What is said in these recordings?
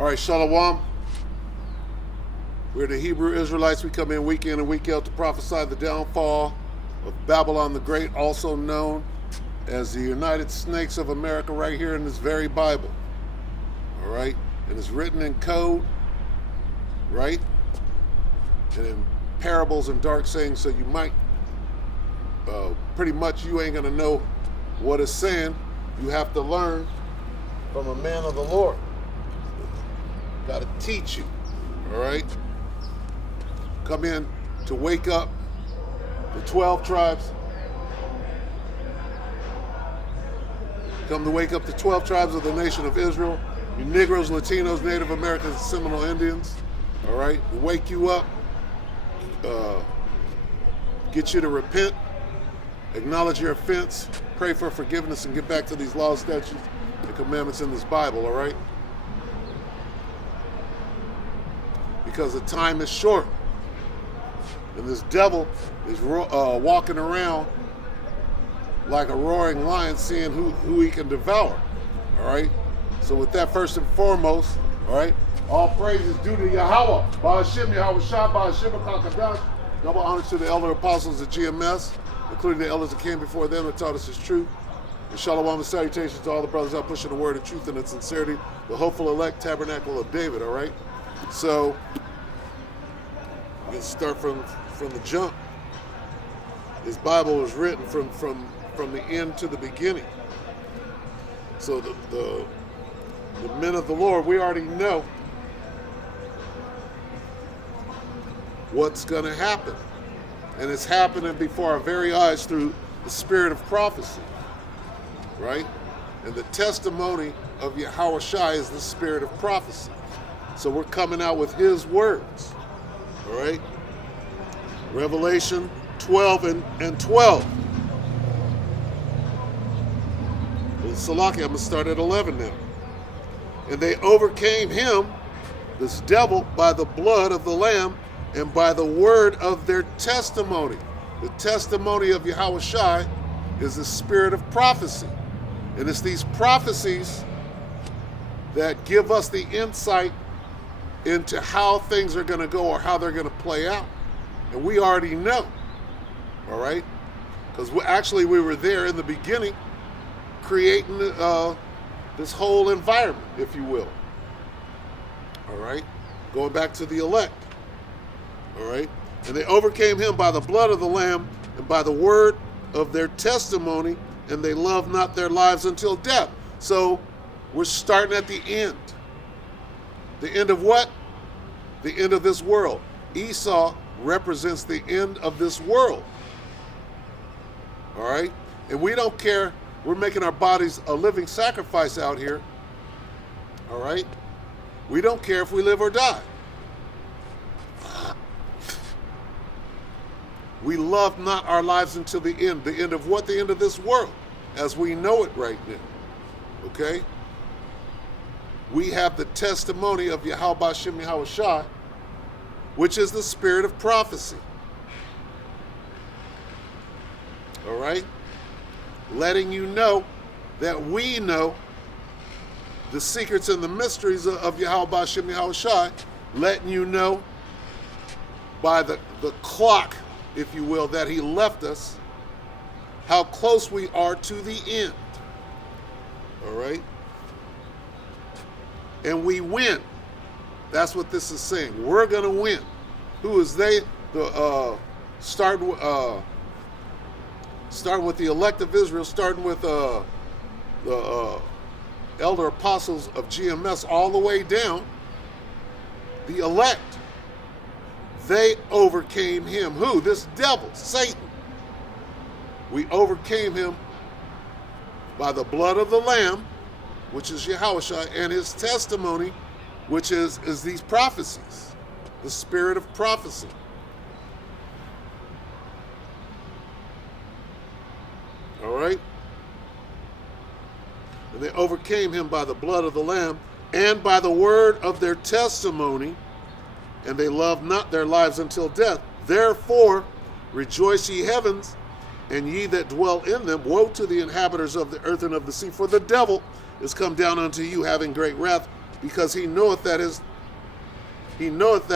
All right, Shalom. We're the Hebrew Israelites. We come in and week out to prophesy the downfall of Babylon the Great, also known as the United Snakes of America, right here in this very Bible. All right? And it's written in code, right? And in parables and dark sayings, so you might, pretty much you ain't going to know what it's saying. You have to learn from a man of the Lord. Got to teach you, all right? Come in to wake up the 12 tribes. Come to wake up the 12 tribes of the nation of Israel. You Negroes, Latinos, Native Americans, and Seminole Indians, all right? To wake you up, get you to repent, acknowledge your offense, pray for forgiveness, and get back to these laws, statutes, and commandments in this Bible, all right? Because the time is short. And this devil is walking around like a roaring lion, seeing who he can devour. All right? So with that, first and foremost, all right, all praise is due to Yahweh. Ba'ashem Yahweh Shah, Ba'ashem HaKadosh. Double honors to the elder apostles of GMS, including the elders that came before them and taught us his truth. And shalom and salutations to all the brothers out pushing the word of truth and its sincerity, the hopeful elect tabernacle of David, all right? So, we can start from the jump. This Bible was written from the end to the beginning. So the men of the Lord, we already know what's going to happen. And it's happening before our very eyes through the spirit of prophecy. Right? And the testimony of Yahweh Shai is the spirit of prophecy. So we're coming out with his words. All right? Revelation 12 and 12. Well, Salaki, I'm going to start at 11 now. And they overcame him, this devil, by the blood of the Lamb and by the word of their testimony. The testimony of Yahweh Shai is the spirit of prophecy. And it's these prophecies that give us the insight into how things are going to go or how they're going to play out. And we already know, all right? Because we were there in the beginning creating this whole environment, if you will. All right? Going back to the elect. All right? And they overcame him by the blood of the Lamb and by the word of their testimony, and they loved not their lives until death. So we're starting at the end. The end of what? The end of this world. Esau represents the end of this world. All right? And we don't care. We're making our bodies a living sacrifice out here. All right? We don't care if we live or die. We love not our lives until the end. The end of what? The end of this world, as we know it right now. Okay? We have the testimony of Yahweh Ba'ashem Yahweh Shai, which is the spirit of prophecy. All right? Letting you know that we know the secrets and the mysteries of Yahweh Ba'ashem Yahweh Shai, letting you know by the clock, if you will, that he left us, how close we are to the end. All right? And we win. That's what this is saying. We're going to win. Who is they? Starting with the elect of Israel, starting with the elder apostles of GMS all the way down. The elect. They overcame him. Who? This devil, Satan. We overcame him by the blood of the Lamb, which is Yahushua, and his testimony, which is these prophecies, the spirit of prophecy. All right? And they overcame him by the blood of the Lamb and by the word of their testimony, and they loved not their lives until death. Therefore, rejoice ye heavens, and ye that dwell in them. Woe to the inhabitants of the earth and of the sea, for the devil is come down unto you, having great wrath, because he knoweth that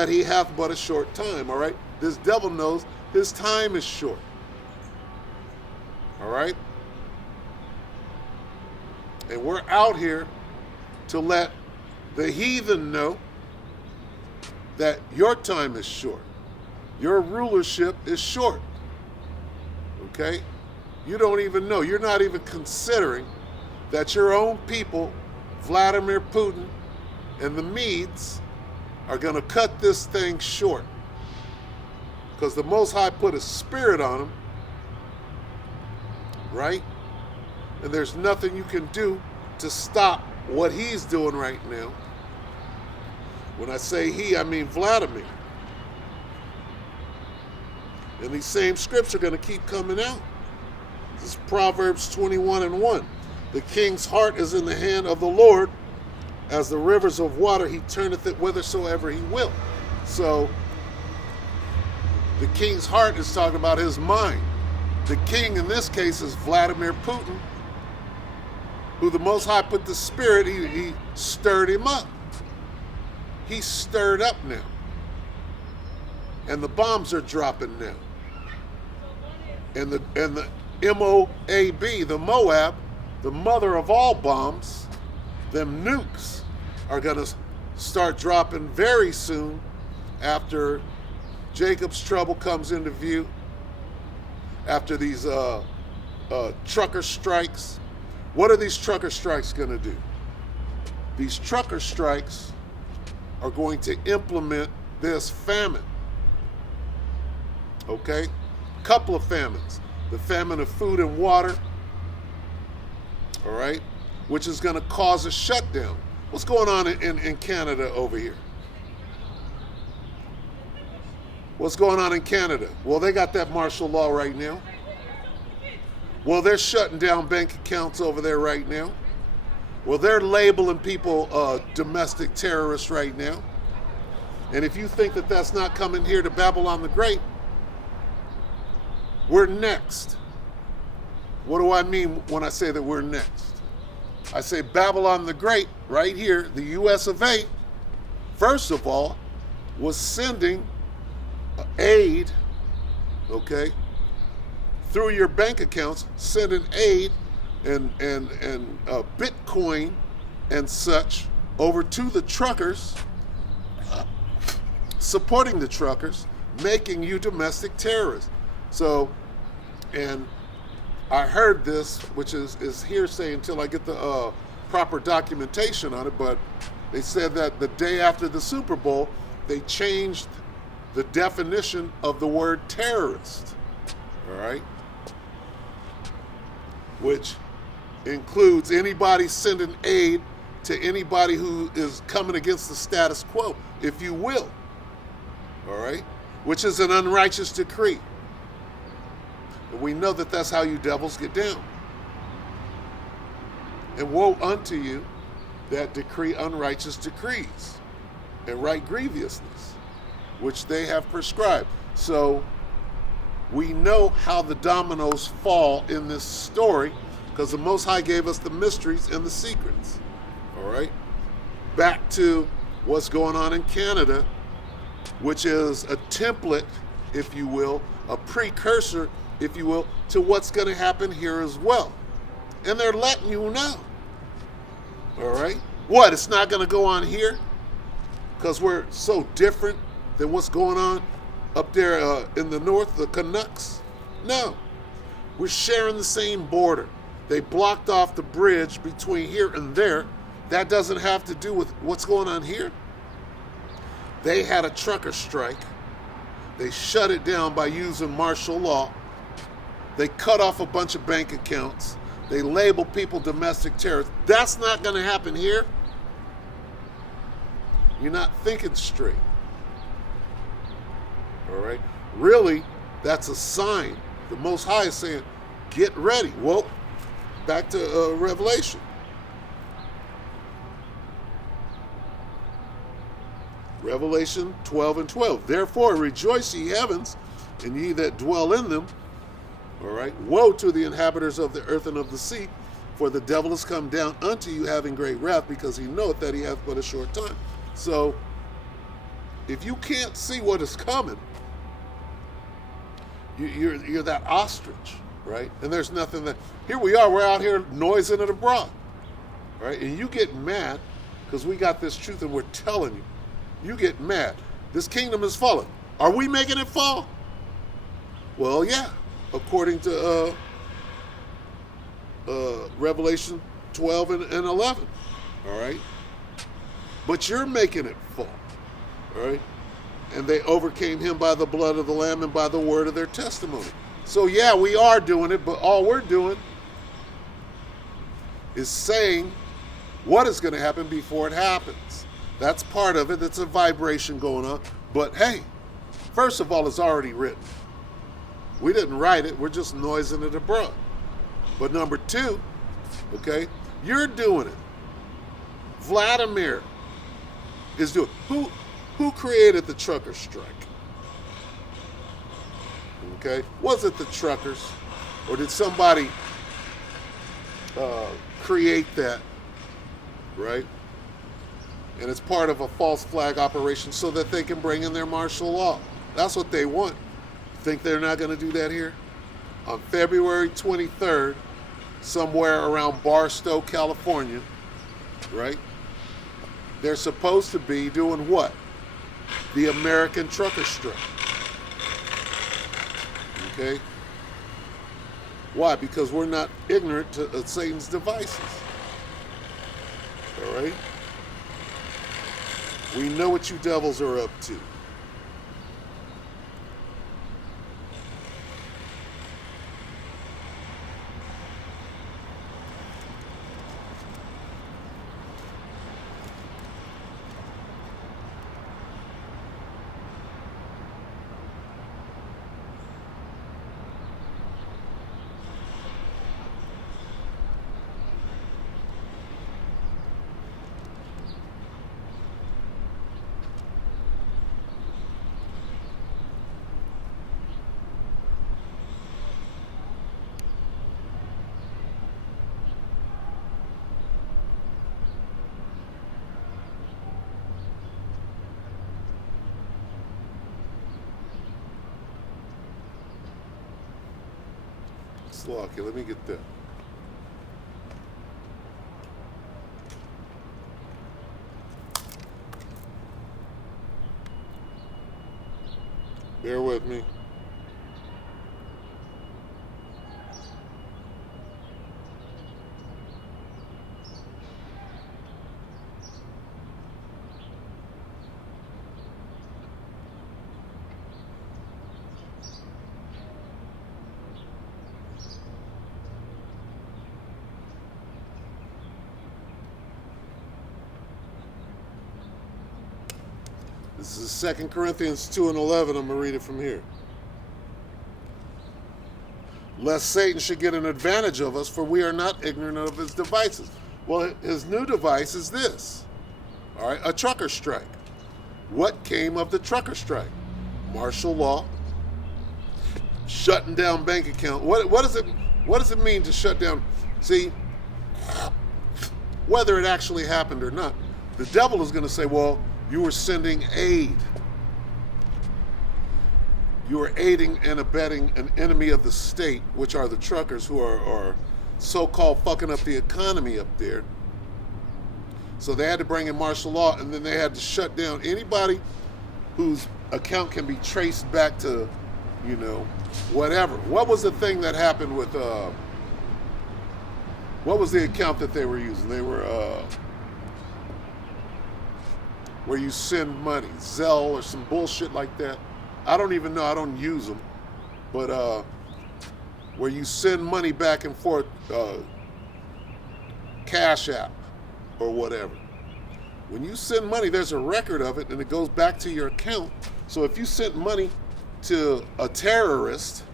he hath but a short time. All right, this devil knows his time is short. All right, and we're out here to let the heathen know that your time is short. Your rulership is short. Okay? You don't even know. You're not even considering that your own people, Vladimir Putin and the Medes, are going to cut this thing short. Because the Most High put a spirit on them, right? And there's nothing you can do to stop what he's doing right now. When I say he, I mean Vladimir. And these same scripts are going to keep coming out. This is Proverbs 21:1. The king's heart is in the hand of the Lord. As the rivers of water, he turneth it whithersoever he will. So, the king's heart is talking about his mind. The king in this case is Vladimir Putin, who the Most High put the spirit, he stirred him up. He's stirred up now. And the bombs are dropping now. And the MOAB, the Moab, the mother of all bombs, them nukes are going to start dropping very soon after Jacob's trouble comes into view, after these trucker strikes. What are these trucker strikes going to do? These trucker strikes are going to implement this famine. Okay? Couple of famines. The famine of food and water, all right, which is going to cause a shutdown. What's going on in Canada over here? What's going on in Canada? Well, they got that martial law right now. Well, they're shutting down bank accounts over there right now. Well, they're labeling people domestic terrorists right now. And if you think that that's not coming here to Babylon the Great, we're next. What do I mean when I say that we're next? I say Babylon the Great, right here, the US of A, first of all, was sending aid, okay, through your bank accounts, sending aid and Bitcoin and such over to the truckers, supporting the truckers, making you domestic terrorists. So, and I heard this, which is hearsay until I get the proper documentation on it, but they said that the day after the Super Bowl, they changed the definition of the word terrorist, all right? Which includes anybody sending aid to anybody who is coming against the status quo, if you will, all right? Which is an unrighteous decree. And we know that that's how you devils get down. And woe unto you that decree unrighteous decrees and right grievousness, which they have prescribed. So we know how the dominoes fall in this story because the Most High gave us the mysteries and the secrets. All right? Back to what's going on in Canada, which is a template, if you will, a precursor, if you will, to what's going to happen here as well. And they're letting you know. All right? What? It's not going to go on here? Because we're so different than what's going on up there in the north, the Canucks? No. We're sharing the same border. They blocked off the bridge between here and there. That doesn't have to do with what's going on here. They had a trucker strike. They shut it down by using martial law. They cut off a bunch of bank accounts. They label people domestic terrorists. That's not going to happen here. You're not thinking straight. All right? Really, that's a sign. The Most High is saying, get ready. Well, back to Revelation. Revelation 12:12. Therefore rejoice, ye heavens, and ye that dwell in them. All right. Woe to the inhabitants of the earth and of the sea, For the devil is come down unto you having great wrath, because he knoweth that he hath but a short time. So, if you can't see what is coming, you're that ostrich, right? And there's nothing that... Here we are, we're out here noising it abroad, right? And you get mad because we got this truth and we're telling you. You get mad. This kingdom is fallen. Are we making it fall? Well, yeah, according to Revelation 12 and 11, all right? But you're making it fall, all right? And they overcame him by the blood of the Lamb and by the word of their testimony. So yeah, we are doing it, but all we're doing is saying what is going to happen before it happens. That's part of it. That's a vibration going on. But hey, first of all, it's already written. We didn't write it. We're just noising it abroad. But number two, okay, you're doing it. Vladimir is doing it. Who created the trucker strike? Okay, was it the truckers, or did somebody create that? Right, and it's part of a false flag operation so that they can bring in their martial law. That's what they want. Think they're not going to do that here? On February 23rd, somewhere around Barstow, California, right? They're supposed to be doing what? The American trucker strike. Okay? Why? Because we're not ignorant to Satan's devices. All right? We know what you devils are up to. Okay, let me get that. Bear with me. This is 2 Corinthians 2 and 11. I'm going to read it from here. Lest Satan should get an advantage of us, for we are not ignorant of his devices. Well, his new device is this. All right, a trucker strike. What came of the trucker strike? Martial law, shutting down bank account. What does it mean to shut down? See, whether it actually happened or not, the devil is going to say, well, you were sending aid. You are aiding and abetting an enemy of the state, which are the truckers who are so-called fucking up the economy up there. So they had to bring in martial law, and then they had to shut down anybody whose account can be traced back to, you know, whatever. What was the thing that happened with, what was the account that they were using? They were, where you send money, Zelle or some bullshit like that. I don't even know, I don't use them. But where you send money back and forth, Cash App or whatever. When you send money, there's a record of it and it goes back to your account. So if you sent money to a terrorist,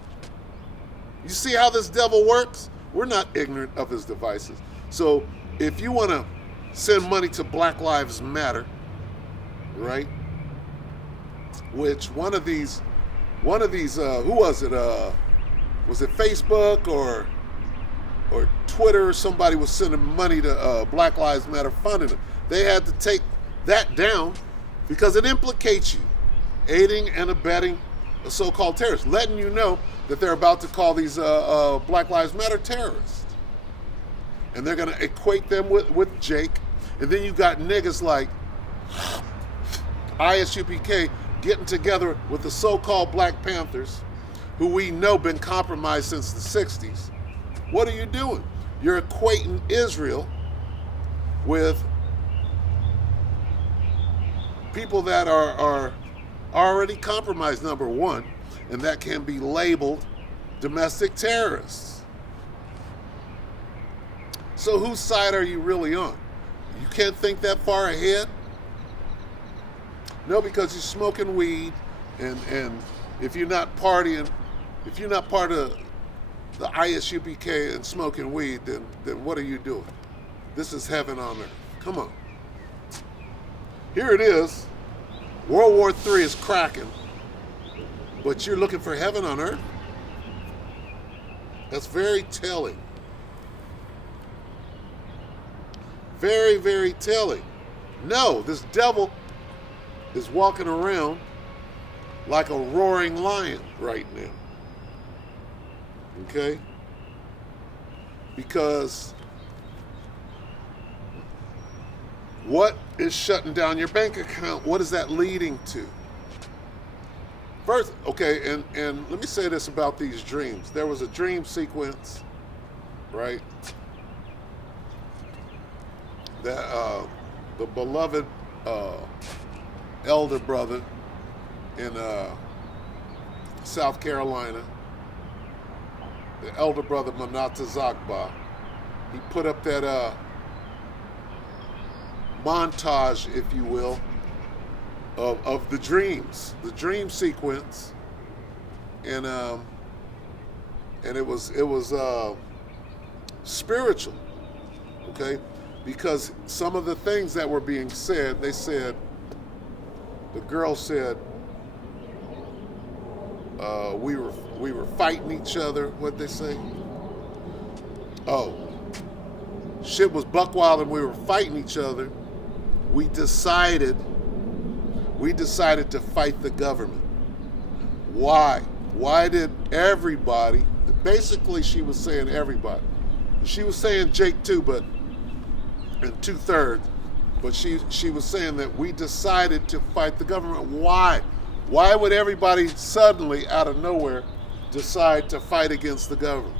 you see how this devil works? We're not ignorant of his devices. So if you want to send money to Black Lives Matter, right? Which one of these, who was it? Was it Facebook or Twitter or somebody was sending money to Black Lives Matter funding them. They had to take that down because it implicates you aiding and abetting a so-called terrorist, letting you know that they're about to call these Black Lives Matter terrorists. And they're going to equate them with Jake. And then you got niggas like ISUPK getting together with the so-called Black Panthers, who we know been compromised since the 60s. What are you doing? You're equating Israel with people that are already compromised, number one, and that can be labeled domestic terrorists. So whose side are you really on? You can't think that far ahead? No, because you're smoking weed, and if you're not partying, if you're not part of the ISUPK and smoking weed, then what are you doing? This is heaven on earth. Come on. Here it is. World War III is cracking, but you're looking for heaven on earth? That's very telling. Very, very telling. No, this devil is walking around like a roaring lion right now. Okay? Because what is shutting down your bank account? What is that leading to? First, okay, and let me say this about these dreams. There was a dream sequence, right? That the beloved elder brother in South Carolina, the elder brother Manata Zagba, he put up that montage, if you will, of the dreams, the dream sequence, and it was spiritual, okay, because some of the things that were being said, they said, the girl said, we were fighting each other. What'd they say? Oh, shit was buck wild and we were fighting each other. We decided to fight the government. Why? Why did everybody? Basically, she was saying everybody. She was saying Jake too, but in 2/3. But she was saying that we decided to fight the government. Why? Why would everybody suddenly, out of nowhere, decide to fight against the government?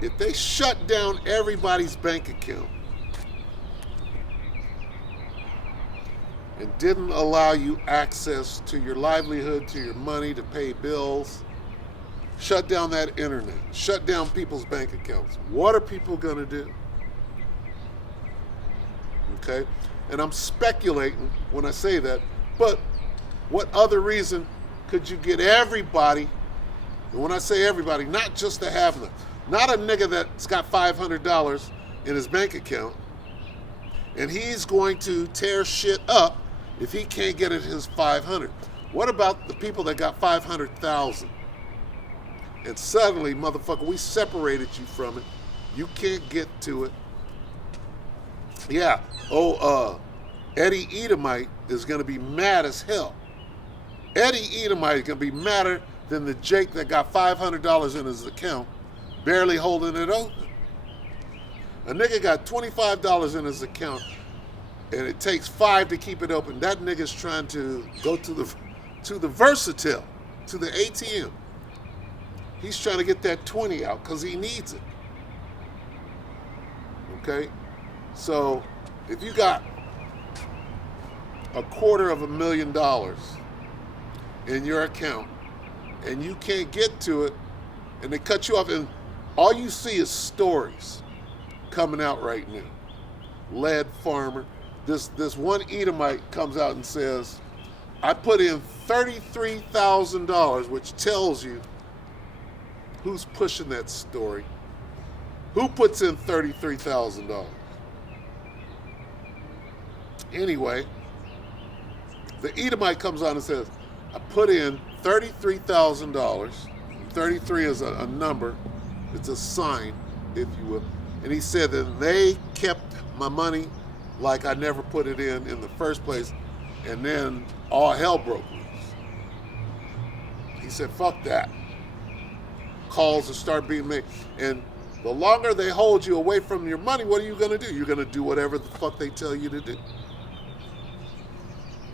If they shut down everybody's bank account and didn't allow you access to your livelihood, to your money, to pay bills, shut down that internet, shut down people's bank accounts, what are people going to do? Okay? And I'm speculating when I say that, but what other reason could you get everybody, and when I say everybody, not just the have them, not a nigga that's got $500 in his bank account, and he's going to tear shit up if he can't get at his 500. What about the people that got 500,000? And suddenly, motherfucker, we separated you from it. You can't get to it. Yeah. Eddie Edomite is going to be mad as hell. Eddie Edomite is going to be madder than the Jake that got $500 in his account, barely holding it open. A nigga got $25 in his account, and it takes $5 to keep it open. That nigga's trying to go to the Versatile, to the ATM. He's trying to get that 20 out because he needs it. Okay? So if you got $250,000 in your account and you can't get to it and they cut you off, and all you see is stories coming out right now. Lead farmer. This one Edomite comes out and says, I put in $33,000, which tells you who's pushing that story. Who puts in $33,000? Anyway, the Edomite comes on and says, I put in $33,000. 33 is a number. It's a sign, if you will. And he said that they kept my money like I never put it in the first place. And then all hell broke loose. He said, fuck that. Calls will start being made. And the longer they hold you away from your money, what are you going to do? You're going to do whatever the fuck they tell you to do.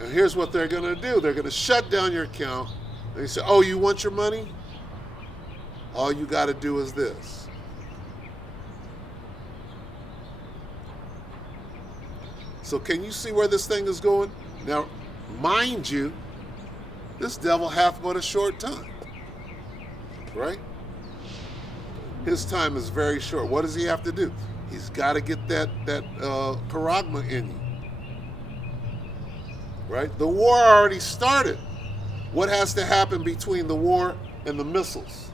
And here's what they're going to do. They're going to shut down your account. They say, oh, you want your money? All you got to do is this. So can you see where this thing is going? Now, mind you, this devil hath but a short time. Right? His time is very short. What does he have to do? He's got to get that charagma in you. Right? The war already started. What has to happen between the war and the missiles?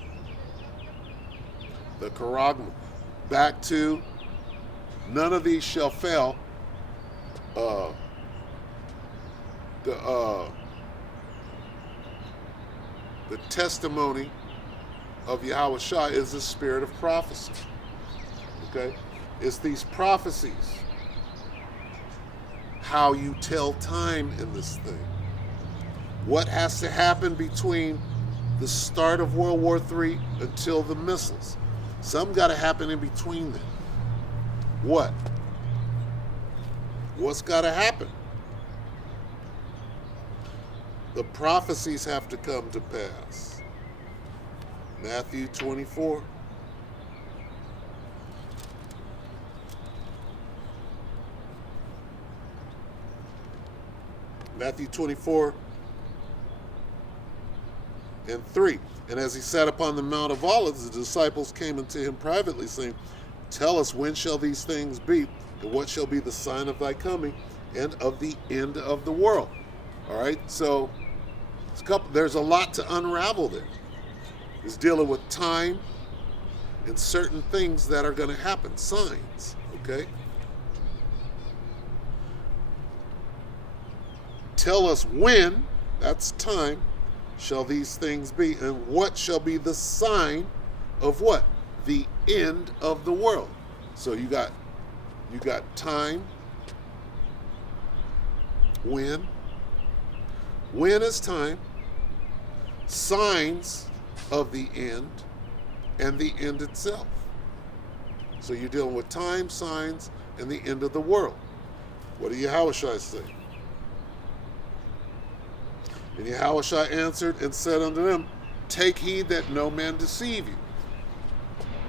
The charagma. Back to none of these shall fail. The testimony of Yahushua is the spirit of prophecy. Okay? It's these prophecies. How you tell time in this thing. What has to happen between the start of World War III until the missiles? Some got to happen in between them. What? What's got to happen? The prophecies have to come to pass. Matthew 24. Matthew 24 and 3. And as he sat upon the Mount of Olives, the disciples came unto him privately, saying, tell us, when shall these things be, and what shall be the sign of thy coming and of the end of the world? All right, so there's a lot to unravel there. It's dealing with time and certain things that are going to happen, signs, okay? Tell us when, that's time, shall these things be, and what shall be the sign of what? The end of the world. So you got time, when is time, signs of the end, and the end itself. So you're dealing with time, signs, and the end of the world. What did Yahushua say? And Yahushua answered and said unto them, take heed that no man deceive you.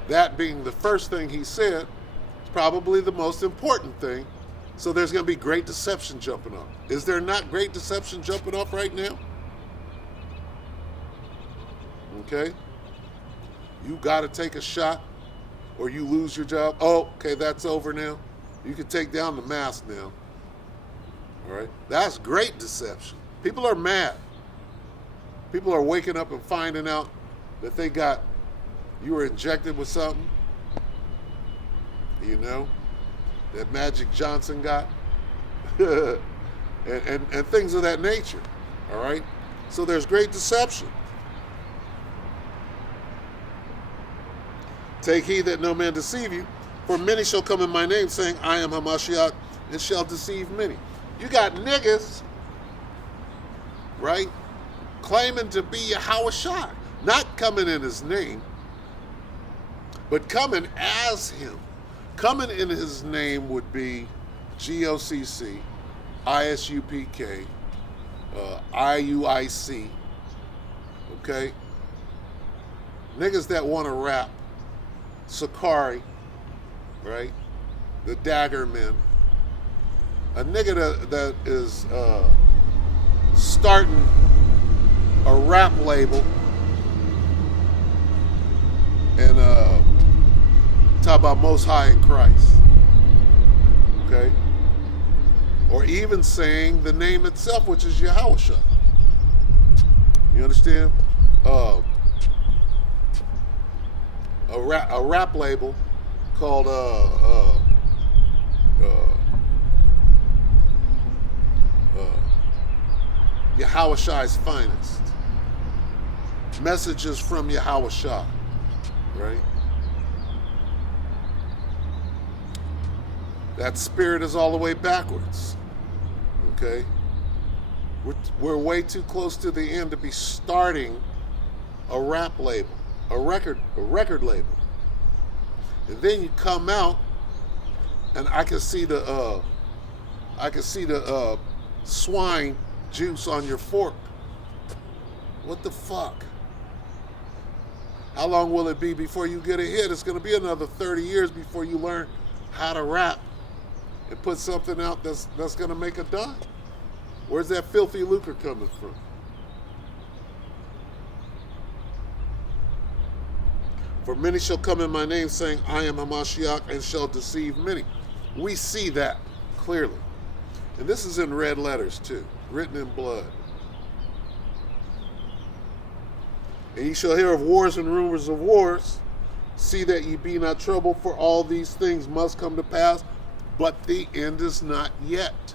That being the first thing he said, is probably the most important thing. So there's going to be great deception jumping off. Is there not great deception jumping off right now? Okay? You got to take a shot or you lose your job. Oh, okay, that's over now. You can take down the mask now. All right? That's great deception. People are mad. People are waking up and finding out that you were injected with something, you know, that Magic Johnson got, and things of that nature, all right? So there's great deception. Take heed that no man deceive you, for many shall come in my name, saying, I am Hamashiach, and shall deceive many. You got niggas, right, claiming to be Yahushua, not coming in his name, but coming as him. Coming in his name would be GOCC, ISUPK, IUIC, okay? Niggas that want to rap, Sakari, right? The Dagger Men. A nigga that is starting a rap label and talk about Most High in Christ, okay? Or even saying the name itself, which is Yahushua. You understand? A rap label called Yahushua's Finest. Messages from Yahushua, right? That spirit is all the way backwards. Okay? We're way too close to the end to be starting a rap label, a record label. And then you come out, and I can see the swine juice on your fork. What the fuck? How long will it be before you get a hit? It's going to be another 30 years before you learn how to rap and put something out that's going to make a dime. Where's that filthy lucre coming from? For many shall come in my name, saying, I am Hamashiach, and shall deceive many. We see that clearly. And this is in red letters too, written in blood. And ye shall hear of wars and rumors of wars. See that ye be not troubled, for all these things must come to pass, but the end is not yet.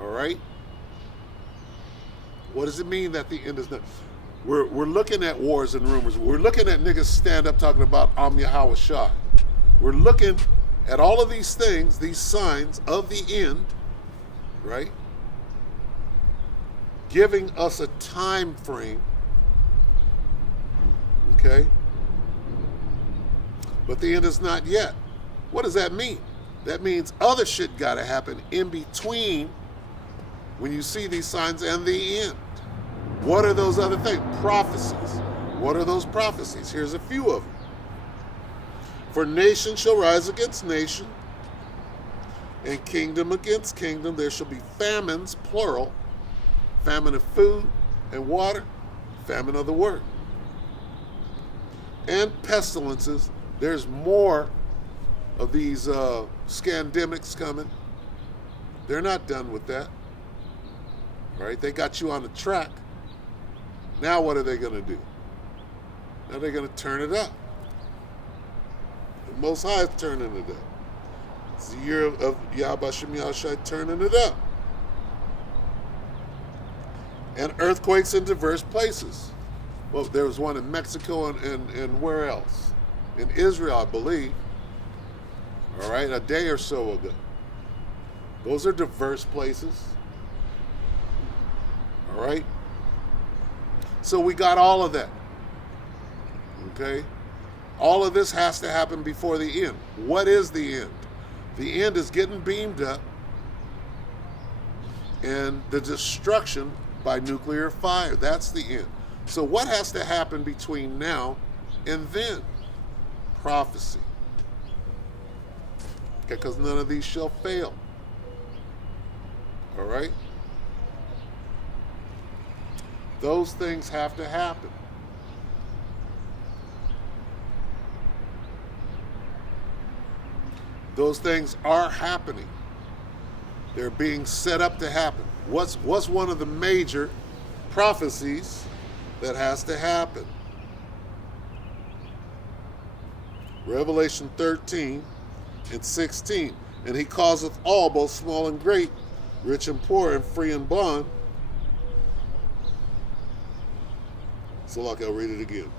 All right? What does it mean that the end is not? We're looking at wars and rumors. We're looking at niggas stand up talking about Am Yahweh Shah. We're looking at all of these things, these signs of the end, right? Giving us a time frame, okay? But the end is not yet. What does that mean? That means other shit got to happen in between when you see these signs and the end. What are those other things? Prophecies. What are those prophecies? Here's a few of them. For nation shall rise against nation, and kingdom against kingdom. There shall be famines, plural, famine of food and water, famine of the word. And pestilences. There's more of these scandemics coming. They're not done with that. Right? They got you on the track. Now what are they going to do? Now they're going to turn it up. The Most High is turning it up. It's the year of Yahweh Hashem Yahushai turning it up. And earthquakes in diverse places. Well, there was one in Mexico and where else? In Israel, I believe. All right, a day or so ago. Those are diverse places. All right? So we got all of that. Okay? All of this has to happen before the end. What is the end? The end is getting beamed up and the destruction by nuclear fire. That's the end. So what has to happen between now and then? Prophecy. Okay, because none of these shall fail. All right? Those things have to happen. Those things are happening. They're being set up to happen. What's one of the major prophecies that has to happen? Revelation 13 and 16. And he causeth all, both small and great, rich and poor, and free and bond. So like I'll read it again.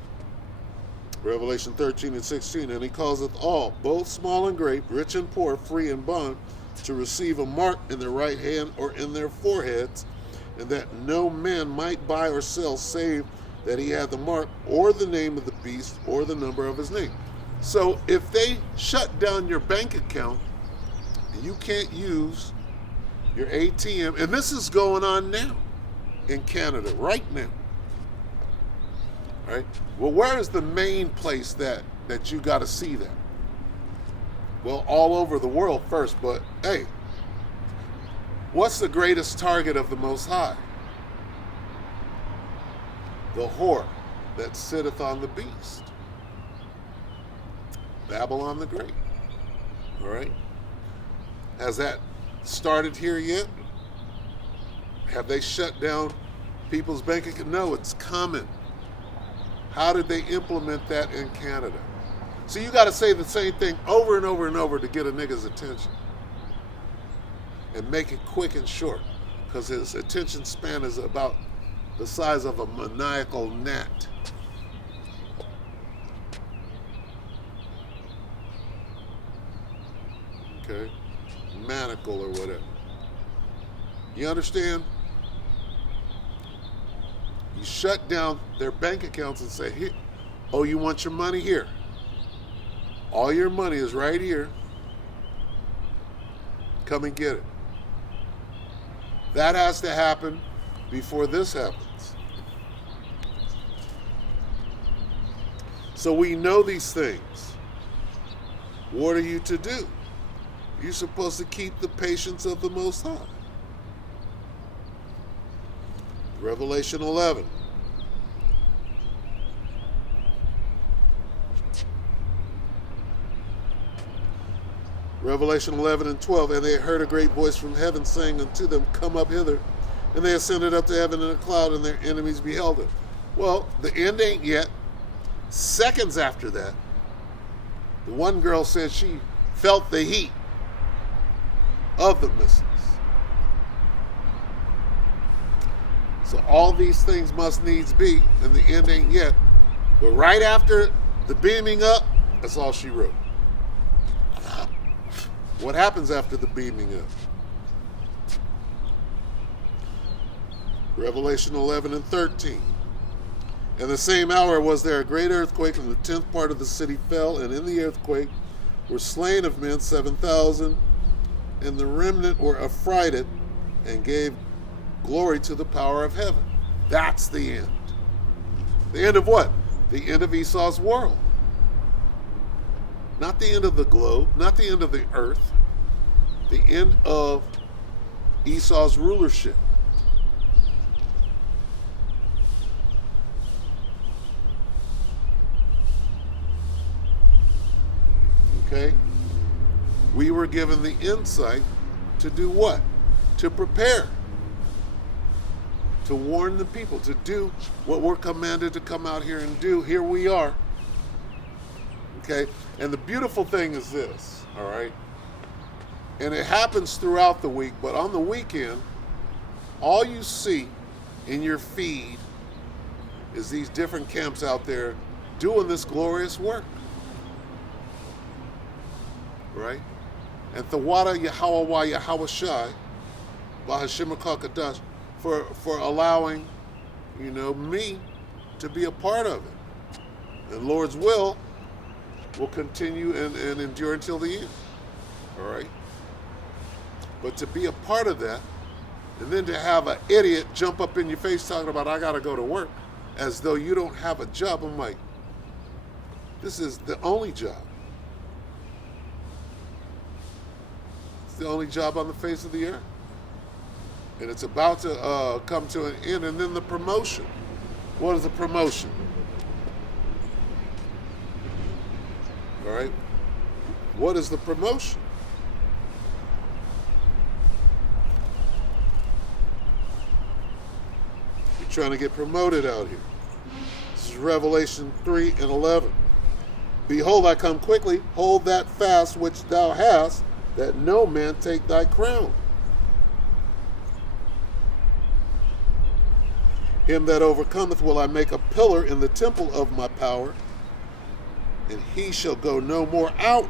Revelation 13 and 16. And he causeth all, both small and great, rich and poor, free and bond, to receive a mark in their right hand or in their foreheads, and that no man might buy or sell save that he had the mark or the name of the beast or the number of his name. So if they shut down your bank account and you can't use your ATM, and this is going on now in Canada right now. Right? Well, where is the main place that you got to see that? Well, all over the world first, but hey, what's the greatest target of the Most High? The whore that sitteth on the beast. Babylon the Great. All right? Has that started here yet? Have they shut down people's bank account? No, it's coming. How did they implement that in Canada? So you got to say the same thing over and over and over to get a nigga's attention. And make it quick and short. Because his attention span is about the size of a maniacal gnat. Okay? manacle or whatever. You understand? You shut down their bank accounts and say, here, oh, you want your money? Here. All your money is right here. Come and get it. That has to happen before this happens. So we know these things. What are you to do? You're supposed to keep the patience of the Most High. Revelation 11. Revelation 11 and 12. And they heard a great voice from heaven saying unto them, come up hither. And they ascended up to heaven in a cloud, and their enemies beheld it. Well, the end ain't yet. Seconds after that, the one girl said she felt the heat of the missiles. So all these things must needs be, and the end ain't yet. But right after the beaming up, that's all she wrote. What happens after the beaming up? Revelation 11 and 13. In the same hour was there a great earthquake, and the 10th part of the city fell, and in the earthquake were slain of men 7,000, and the remnant were affrighted and gave glory to the power of heaven. That's the end. The end of what? The end of Esau's world. Not the end of the globe, not the end of the earth. The end of Esau's rulership. Okay? We were given the insight to do what? To prepare. To warn the people, to do what we're commanded to come out here and do. Here we are. Okay? And the beautiful thing is this, all right? And it happens throughout the week, but on the weekend, all you see in your feed is these different camps out there doing this glorious work. Right? And Thawada Yahweh Yahweh Shai, Bahashim Kakadash, for allowing, me to be a part of it. And Lord's will continue and endure until the end. All right? But to be a part of that, and then to have an idiot jump up in your face talking about, I got to go to work, as though you don't have a job. I'm like, this is the only job. It's the only job on the face of the earth. And it's about to come to an end. And then the promotion. What is the promotion? All right? What is the promotion? You're trying to get promoted out here. This is Revelation 3 and 11. Behold, I come quickly. Hold that fast which thou hast, that no man take thy crown. Him that overcometh will I make a pillar in the temple of my power, and he shall go no more out.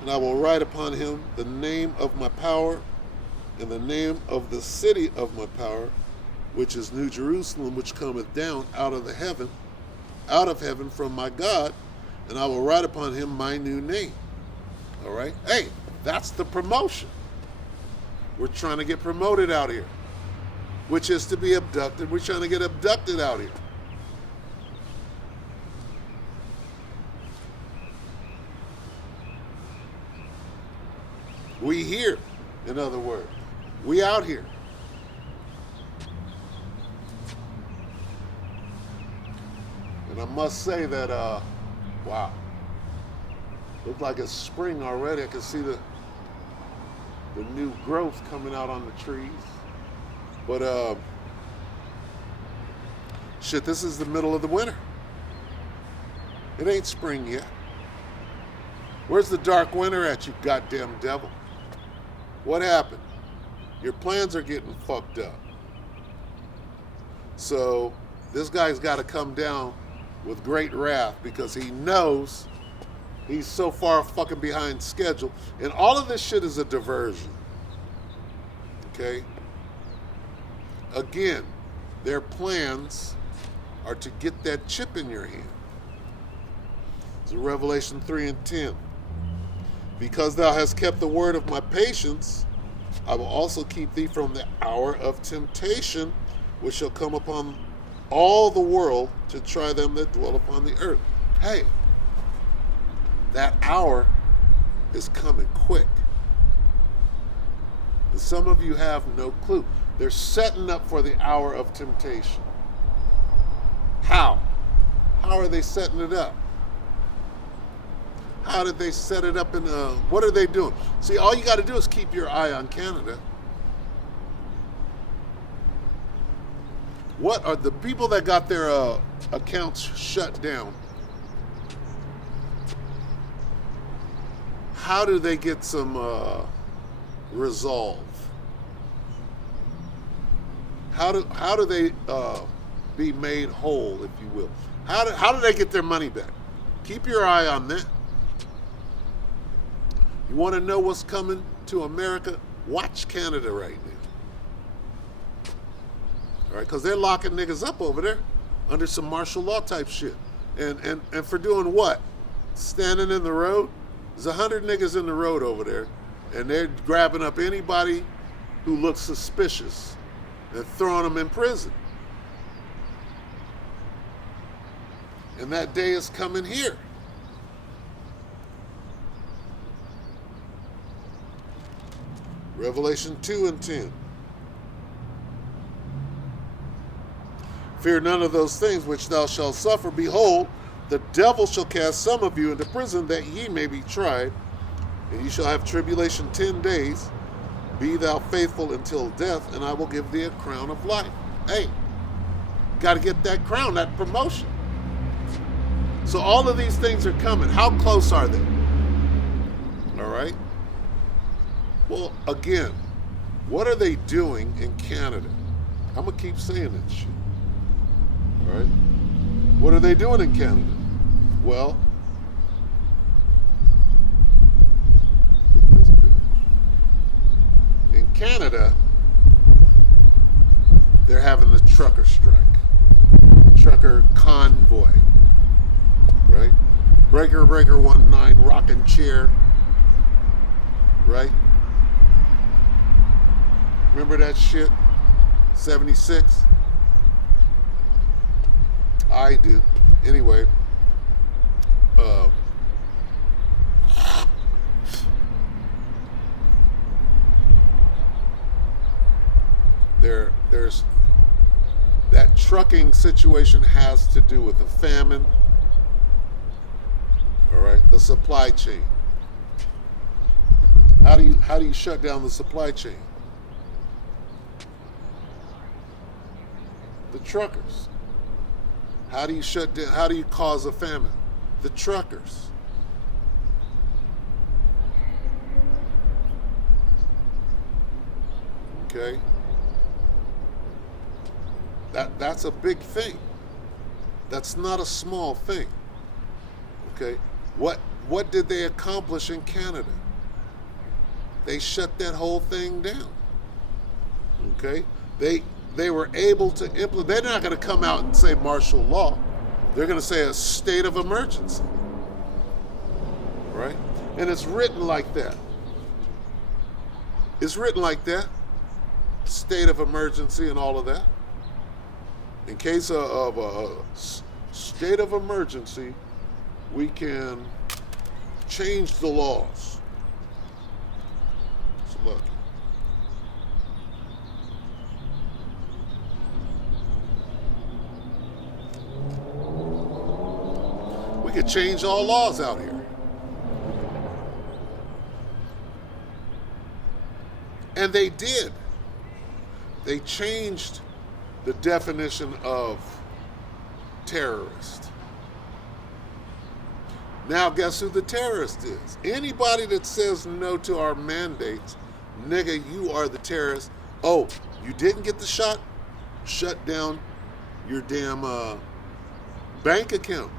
And I will write upon him the name of my power, and the name of the city of my power, which is New Jerusalem, which cometh down out of heaven from my God, and I will write upon him my new name. All right? Hey, that's the promotion. We're trying to get promoted out here, which is to be abducted. We're trying to get abducted out here. We here, in other words. We out here. And I must say that, wow. Looks like it's spring already. I can see the new growth coming out on the trees. But, shit, this is the middle of the winter. It ain't spring yet. Where's the dark winter at, you goddamn devil? What happened? Your plans are getting fucked up. So, this guy's got to come down with great wrath because he knows He's so far fucking behind schedule. And all of this shit is a diversion. Okay? Again, their plans are to get that chip in your hand. So Revelation 3 and 10. Because thou hast kept the word of my patience, I will also keep thee from the hour of temptation, which shall come upon all the world to try them that dwell upon the earth. Hey, that hour is coming quick. And some of you have no clue. They're setting up for the hour of temptation. How? How are they setting it up? How did they set it up what are they doing? See, all you got to do is keep your eye on Canada. What are the people that got their accounts shut down? How do they get some resolve? How do they be made whole, if you will? How do they get their money back? Keep your eye on that. You want to know what's coming to America? Watch Canada right now. All right, because they're locking niggas up over there under some martial law type shit. And for doing what? Standing in the road? There's 100 niggas in the road over there, and they're grabbing up anybody who looks suspicious and throwing them in prison. And that day is coming here. Revelation 2 and 10. Fear none of those things which thou shalt suffer. Behold, the devil shall cast some of you into prison, that ye may be tried, and ye shall have tribulation 10 days. Be thou faithful until death, and I will give thee a crown of life. Hey, got to get that crown, that promotion. So all of these things are coming. How close are they? All right. Well, again, what are they doing in Canada? I'm going to keep saying that shit. All right? What are they doing in Canada? Well, in Canada, they're having the trucker strike. Trucker convoy. Right? Breaker 19, rocking chair. Right? Remember that shit? 76? I do. Anyway, there's that trucking situation has to do with the famine. All right, the supply chain. How do you shut down the supply chain? The truckers. How do you shut down? How do you cause a famine? The truckers. Okay? That's a big thing. That's not a small thing. Okay? What did they accomplish in Canada? They shut that whole thing down. Okay? They were able to implement. They're not going to come out and say martial law. They're going to say a state of emergency. Right? And it's written like that. It's written like that. State of emergency and all of that. In case of a state of emergency, we can change the laws. So look. We could change all laws out here. And they did. They changed the definition of terrorist. Now guess who the terrorist is? Anybody that says no to our mandates, nigga, you are the terrorist. Oh, you didn't get the shot? Shut down your damn bank account.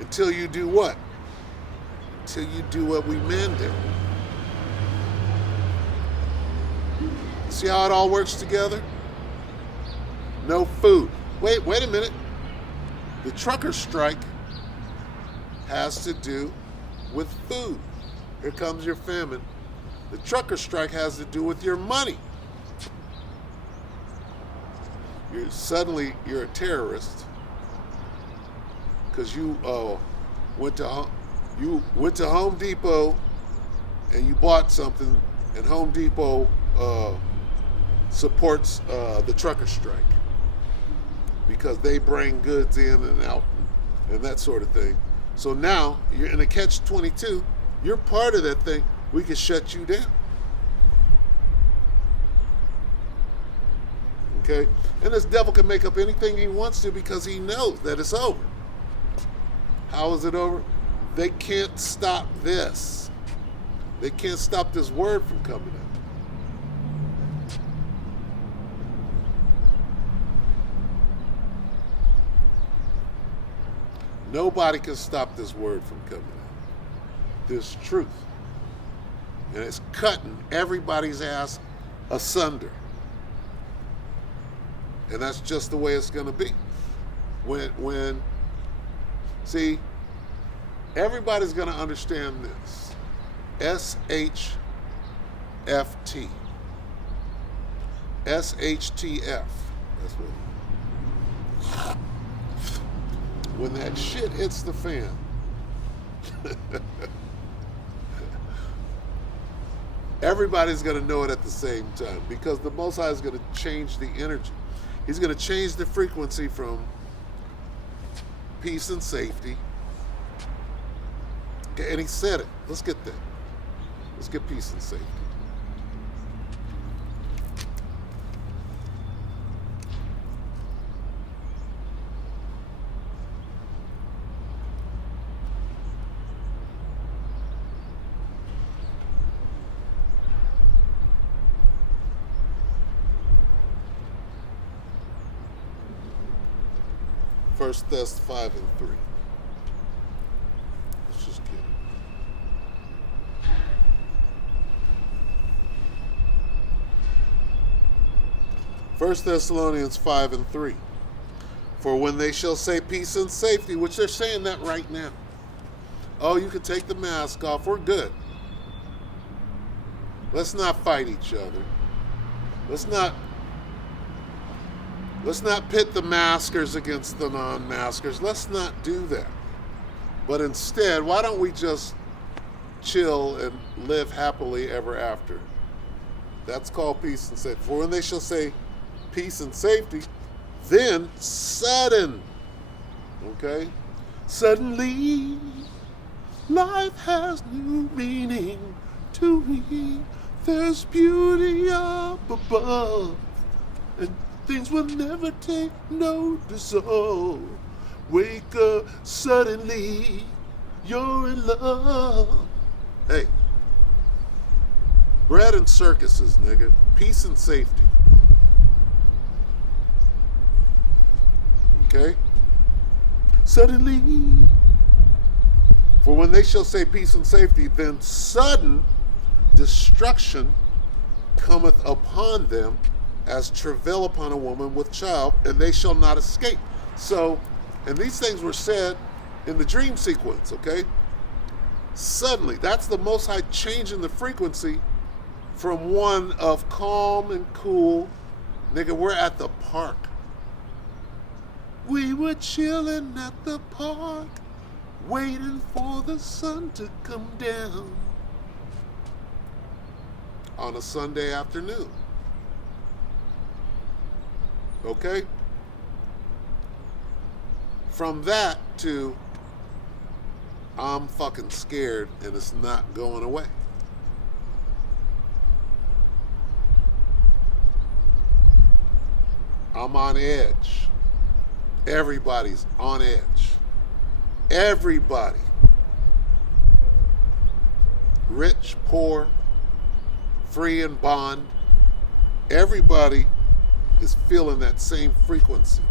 Until you do what? Until you do what we mandate. See how it all works together? No food. Wait a minute. The trucker strike has to do with food. Here comes your famine. The trucker strike has to do with your money. Suddenly you're a terrorist because you went to Home Depot and you bought something, and Home Depot supports the trucker strike because they bring goods in and out and that sort of thing. So now you're in a catch-22. You're part of that thing. We can shut you down. Okay? And this devil can make up anything he wants to because he knows that it's over. How is it over? They can't stop this. They can't stop this word from coming out. Nobody can stop this word from coming out. This truth. And it's cutting everybody's ass asunder. And that's just the way it's going to be. See, everybody's going to understand this. SHFT. SHTF. That's what. When that shit hits the fan, everybody's going to know it at the same time because the Most High is going to change the energy. He's going to change the frequency from peace and safety. Okay, and he said it. Let's get that. Let's get peace and safety. First Thess 5 and 3. Let's just get it. 1 Thessalonians 5 and 3. For when they shall say peace and safety, which they're saying that right now. Oh, you can take the mask off. We're good. Let's not fight each other. Let's not pit the maskers against the non-maskers. Let's not do that. But instead, why don't we just chill and live happily ever after? That's called peace and safety. For when they shall say peace and safety, then sudden, okay? Suddenly, life has new meaning to me. There's beauty up above, and things will never take notice of. Wake up suddenly, you're in love. Hey, bread and circuses, nigga. Peace and safety. Okay? Suddenly, for when they shall say peace and safety, then sudden destruction cometh upon them as travail upon a woman with child, and they shall not escape. So, and these things were said in the dream sequence, okay? Suddenly, that's the Most High changing the frequency from one of calm and cool. Nigga, we're at the park. We were chilling at the park, waiting for the sun to come down on a Sunday afternoon. Okay? From that to I'm fucking scared and it's not going away. I'm on edge. Everybody's on edge. Everybody. Rich, poor, free and bond. Everybody is feeling that same frequency.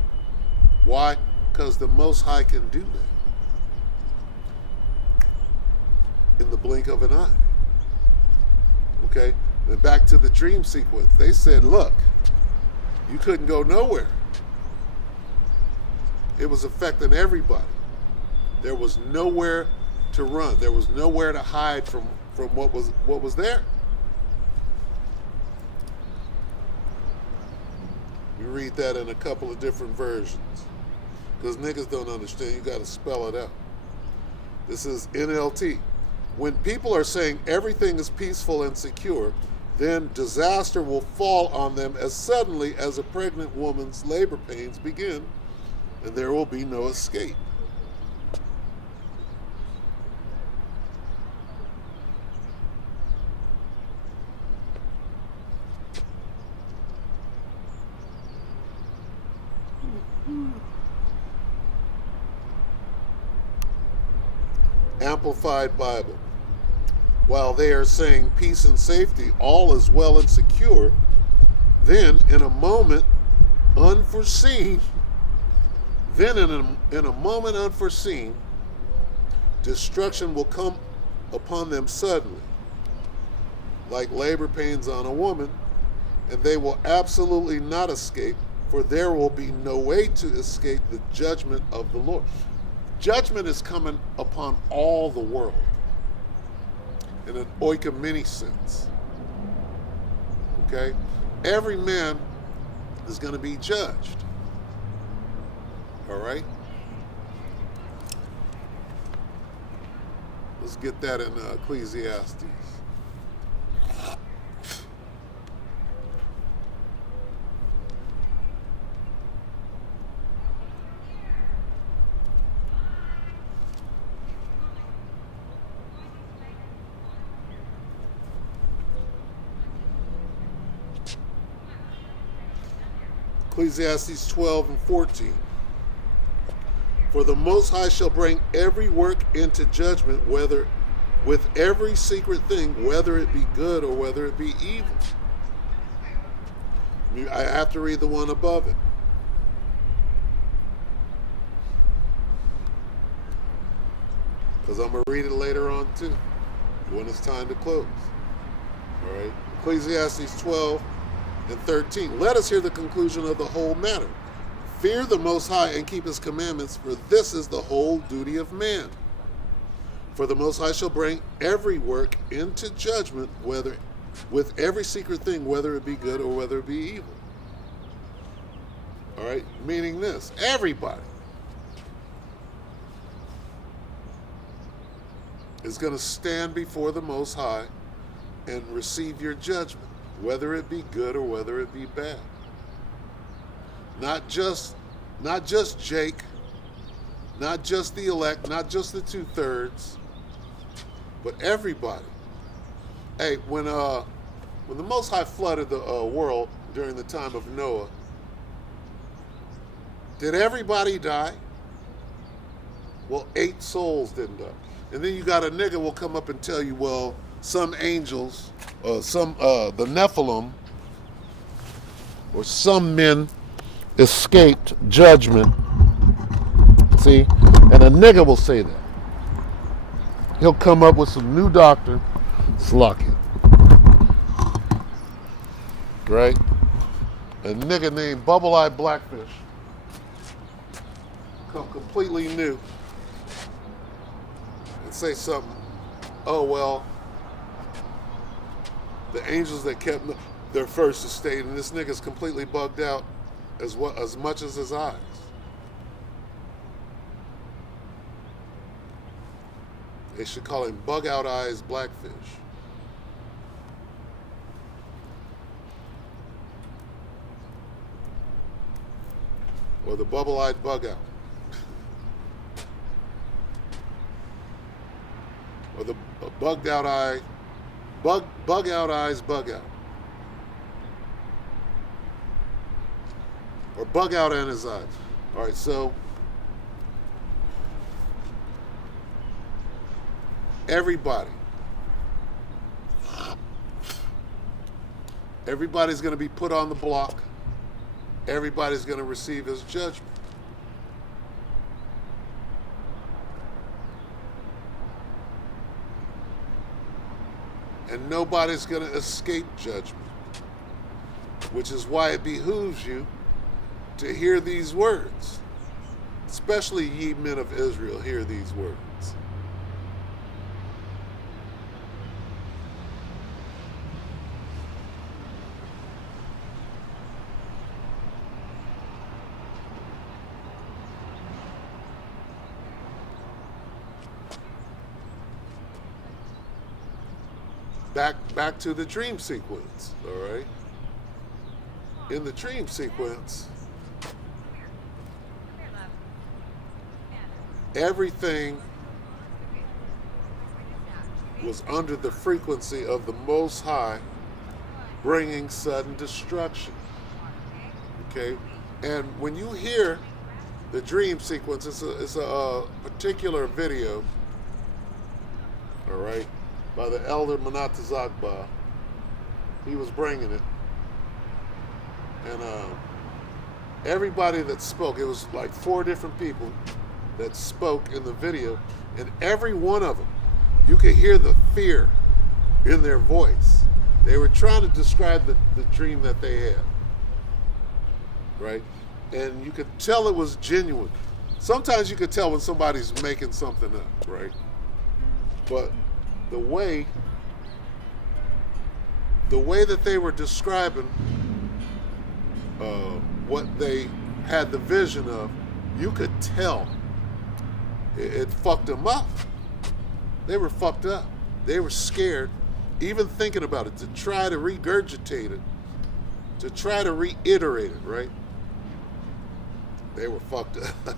Why? Because the Most High can do that. in the blink of an eye. Okay? And back to the dream sequence. They said, look, you couldn't go nowhere. It was affecting everybody. There was nowhere to run. There was nowhere to hide from what was there. You read that in a couple of different versions. Because niggas don't understand, you got to spell it out. This is NLT. When people are saying everything is peaceful and secure, then disaster will fall on them as suddenly as a pregnant woman's labor pains begin, and there will be no escape. Amplified Bible. While they are saying peace and safety, all is well and secure, then in a moment unforeseen, destruction will come upon them suddenly, like labor pains on a woman, and they will absolutely not escape, for there will be no way to escape the judgment of the Lord. Judgment is coming upon all the world in an oikomany sense. Okay? Every man is going to be judged. All right? Let's get that in Ecclesiastes. Ecclesiastes 12 and 14. For the Most High shall bring every work into judgment, whether with every secret thing, whether it be good or whether it be evil. I have to read the one above it. Because I'm going to read it later on too, when it's time to close. All right. Ecclesiastes 12 and 13. Let us hear the conclusion of the whole matter. Fear the Most High and keep his commandments, for this is the whole duty of man. For the Most High shall bring every work into judgment, whether with every secret thing, whether it be good or whether it be evil. All right, meaning this, everybody is going to stand before the Most High and receive your judgment, whether it be good or whether it be bad. Not just Jake, not just the elect, not just the 2/3, but everybody. Hey, when the Most High flooded the world during the time of Noah, did everybody die? Well, 8 souls didn't die. And then you got a nigga will come up and tell you, well, some angels, the Nephilim, or some men escaped judgment. See? And a nigga will say that. He'll come up with some new doctrine, Slakia. Right? A nigga named Bubble-Eyed Blackfish. Come completely new. And say something. Oh, well, the angels that kept their first estate, and this nigga's completely bugged out as much as his eyes. They should call him Bug Out Eyes Blackfish. Or the Bubble-Eyed Bug Out. Or the Bugged Out Eye, Bug Out Eyes Bug Out. Or bug out in his eyes. All right, so everybody's going to be put on the block. Everybody's going to receive his judgment. and nobody's going to escape judgment, which is why it behooves you to hear these words. Especially ye men of Israel, hear these words. Back to the dream sequence, all right? In the dream sequence, everything was under the frequency of the Most High, bringing sudden destruction. Okay? And when you hear the dream sequence, it's a particular video, all right, by the elder Manatazakba. He was bringing it. And everybody that spoke, it was like 4 different people that spoke in the video, and every one of them, you could hear the fear in their voice. They were trying to describe the dream that they had, right? And you could tell it was genuine. Sometimes you could tell when somebody's making something up, right? But the way that they were describing what they had the vision of, you could tell it fucked them up. They were fucked up. They were scared, even thinking about it, to try to regurgitate it, to try to reiterate it, right? They were fucked up.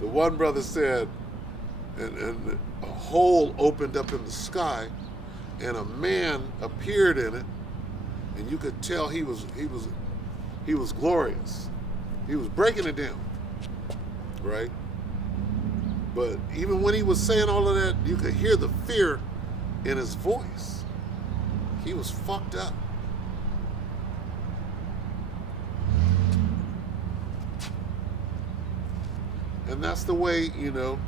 The one brother said, and a hole opened up in the sky, and a man appeared in it, and you could tell he was glorious. He was breaking it down, right? But even when he was saying all of that, you could hear the fear in his voice. He was fucked up. And that's the way, you know,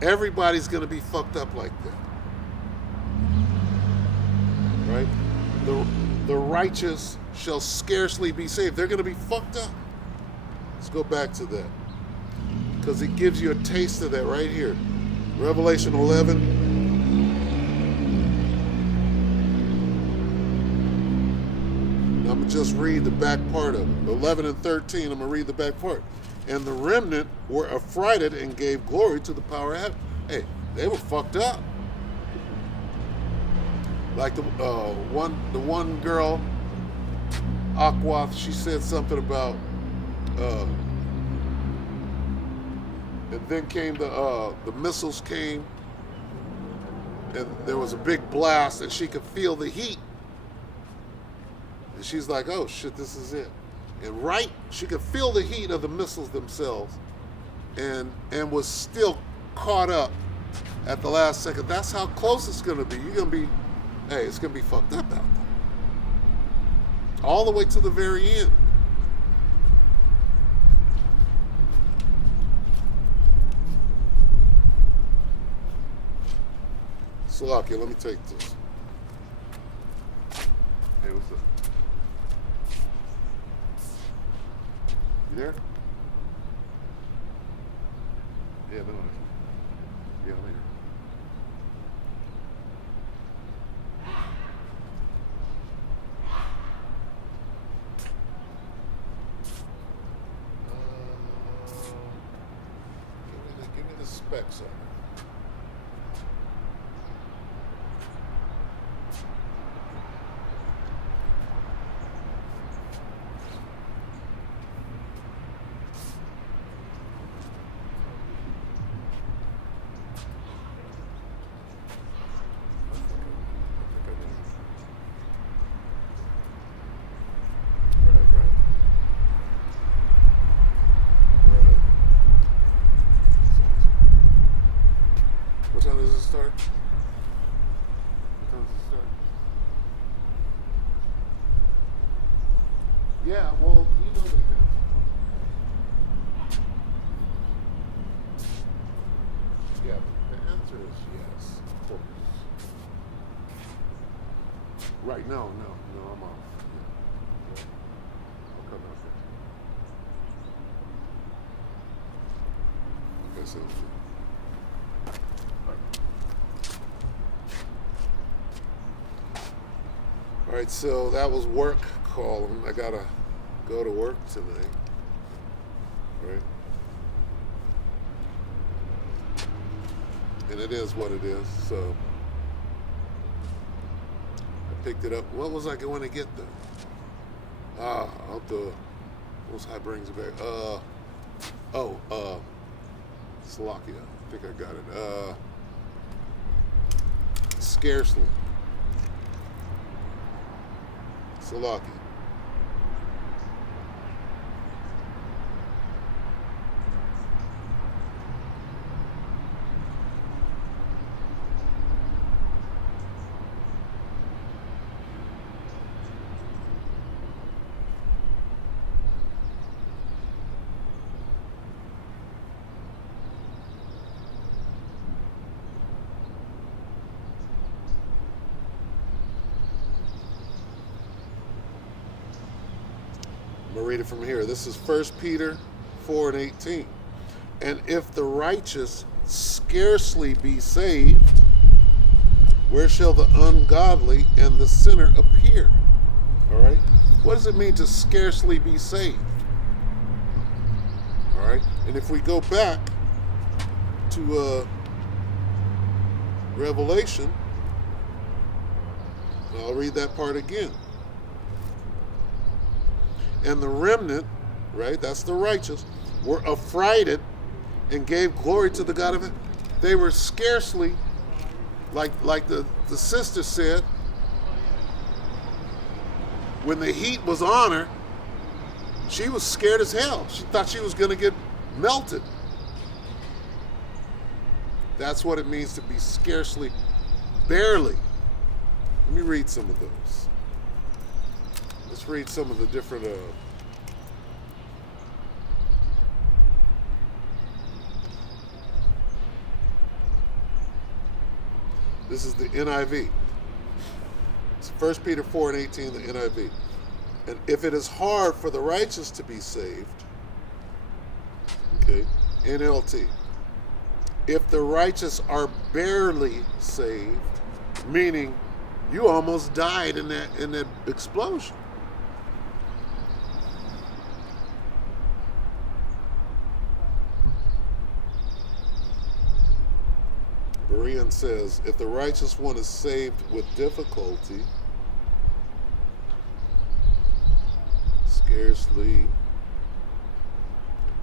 everybody's going to be fucked up like that. Right? The righteous shall scarcely be saved. They're going to be fucked up. Let's go back to that, because it gives you a taste of that right here. Revelation 11. I'm going to just read the back part of it. 11 and 13, I'm going to read the back part. And the remnant were affrighted and gave glory to the power of heaven. Hey, they were fucked up. Like the one girl, Aquath, she said something about, and then came the missiles came, and there was a big blast, and she could feel the heat. And she's like, oh shit, this is it. And right, she could feel the heat of the missiles themselves, and was still caught up at the last second. That's how close it's gonna be. You're gonna be, hey, it's gonna be fucked up out there. All the way to the very end. Salakia, let me take this. Hey, what's up? You there? Yeah, no. Yeah, I'm here. Give me the specs on it. answer is yes, of course. Right, no, I'm off. Yeah. I'll come out there. Okay, sounds good. All right, so that was work calling. I gotta go to work tonight, right? And it is what it is. So I picked it up. What was I going to get though? I'll do. What's high brings it back? Slovakia. I think I got it. Scarcely. Slovakia. I'm going to read it from here. This is 1 Peter 4 and 18. And if the righteous scarcely be saved, where shall the ungodly and the sinner appear? All right? What does it mean to scarcely be saved? All right? And if we go back to Revelation, I'll read that part again. And the remnant, right, that's the righteous, were affrighted and gave glory to the God of it. They were scarcely, like the sister said, when the heat was on her, she was scared as hell. She thought she was going to get melted. That's what it means to be scarcely, barely. Let me read some of those. Let's read some of the different this is the NIV. It's 1 Peter 4 and 18, the NIV. And if it is hard for the righteous to be saved, okay, NLT. If the righteous are barely saved, meaning you almost died in that explosion. Berean says, if the righteous one is saved with difficulty, scarcely,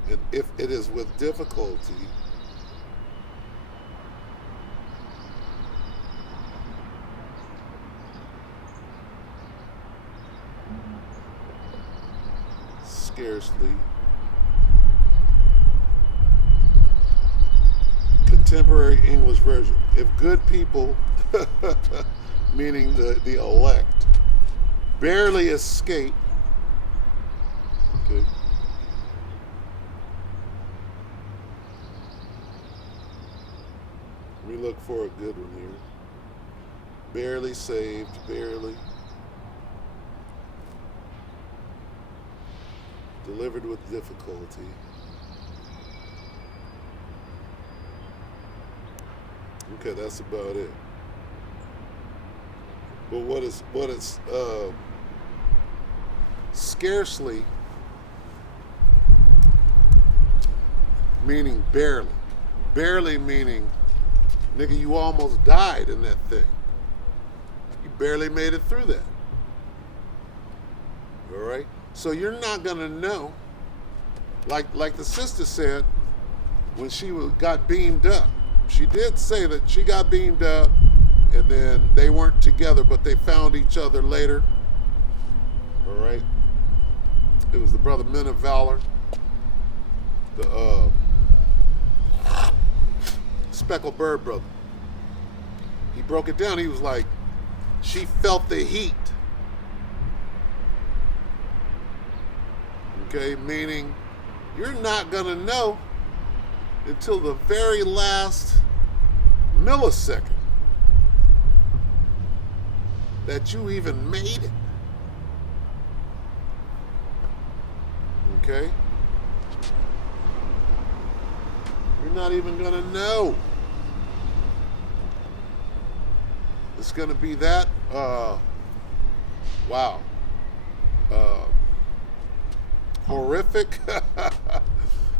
and if it is with difficulty, scarcely, Contemporary English Version. If good people, meaning the elect, barely escape, okay, let me look for a good one here. Barely saved, barely. Delivered with difficulty. Okay, that's about it. But what is scarcely, meaning barely. Barely meaning, nigga, you almost died in that thing. You barely made it through that. All right? So you're not going to know, like the sister said when she got beamed up. She did say that she got beamed up and then they weren't together, but they found each other later. All right? It was the brother Men of Valor, the Speckled Bird brother. He broke it down. He was like, she felt the heat. Okay, meaning you're not going to know until the very last millisecond that you even made it. Okay? You're not even going to know. It's going to be that, wow, horrific.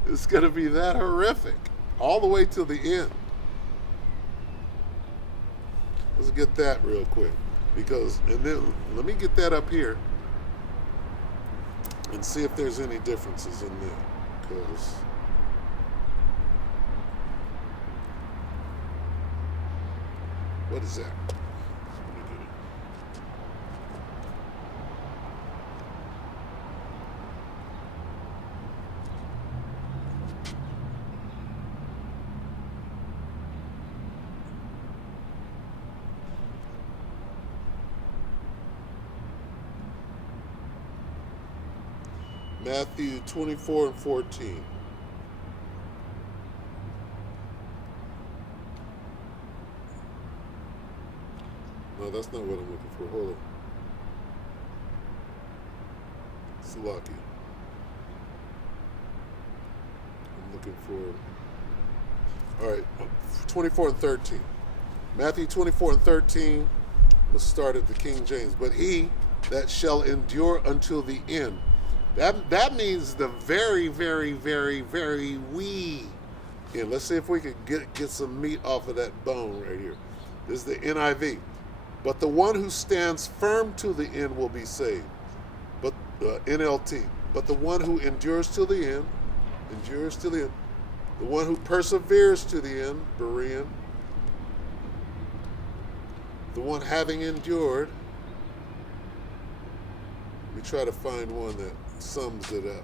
It's going to be that horrific all the way to the end. Let's get that real quick. Because, and then let me get that up here and see if there's any differences in there. Because what is that? Let me get it. Matthew 24 and 14. No, that's not what I'm looking for. Hold on. Salaki. I'm looking for... All right, 24 and 13. Matthew 24 and 13. Let's start at the King James. But he that shall endure until the end. That means the very, very, very, very wee end. Let's see if we can get some meat off of that bone right here. This is the NIV. But the one who stands firm to the end will be saved. But NLT. But the one who endures till the end, the one who perseveres to the end, Berean, the one having endured. Let me try to find one that sums it up.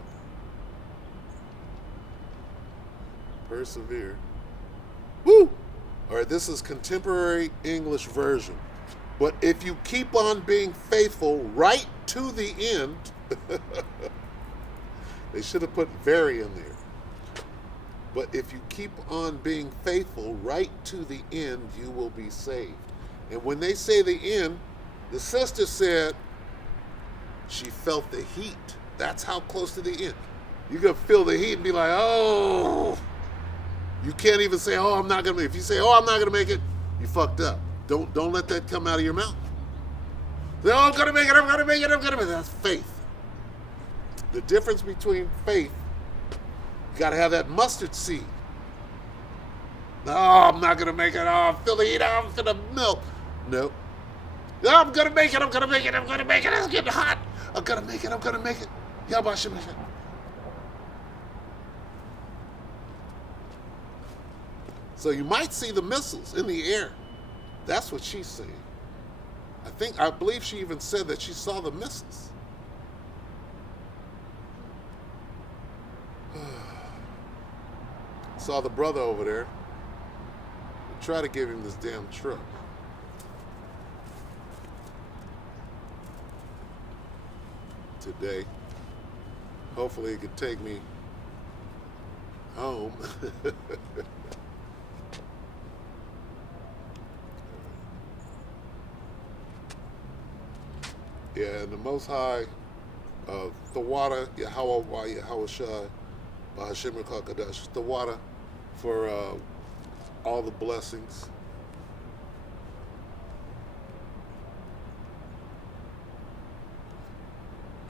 Persevere. Woo! All right, this is Contemporary English Version. But if you keep on being faithful right to the end, they should have put very in there. But if you keep on being faithful right to the end, you will be saved. And when they say the end, the sister said she felt the heat. That's how close to the end. You're going to feel the heat and be like, oh. You can't even say, oh, I'm not going to make it. If you say, oh, I'm not going to make it, you fucked up. Don't let that come out of your mouth. Say, oh, I'm going to make it, I'm going to make it, I'm going to make it. That's faith. The difference between faith, you got to have that mustard seed. No, I'm not going to make it. Oh, I feel the heat. I'm going to melt. No. No, I'm going to make it, I'm going to make it, I'm going to make it. It's getting hot. I'm going to make it, I'm going to make it. Yabashimashim. So you might see the missiles in the air. That's what she's saying. I believe she even said that she saw the missiles. Saw the brother over there. Try to give him this damn truck. Today. Hopefully it could take me home. Yeah, and the Most High, Thawada, Yahweh, Yahawashi, Bahashim Kadash, Thawada, for all the blessings.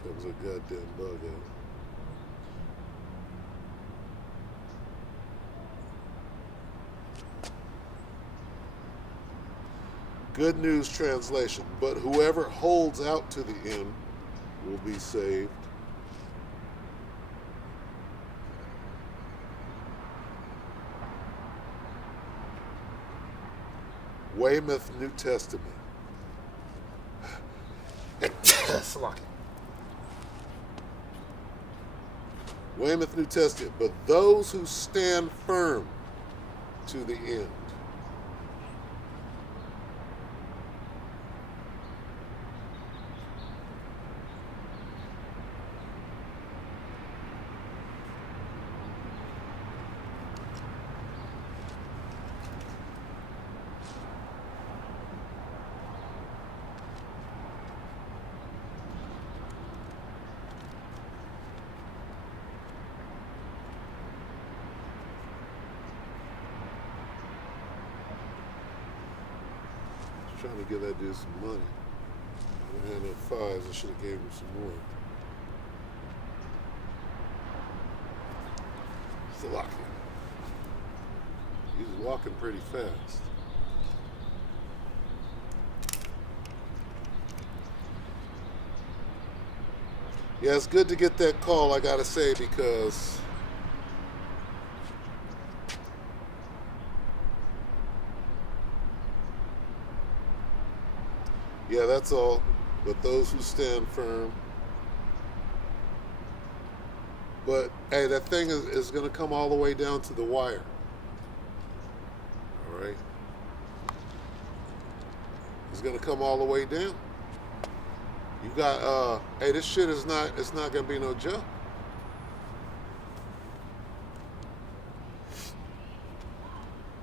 Comes a goddamn bug out. Good News Translation. But whoever holds out to the end will be saved. Weymouth New Testament. Weymouth New Testament. But those who stand firm to the end. trying to give that dude some money. I had no fives. I should have gave him some more. Salakia. He's walking pretty fast. Yeah, it's good to get that call, I gotta say, because yeah, that's all. But those who stand firm. But hey, that thing is going to come all the way down to the wire. All right. It's going to come all the way down. You got hey, this shit is not, it's not going to be no joke.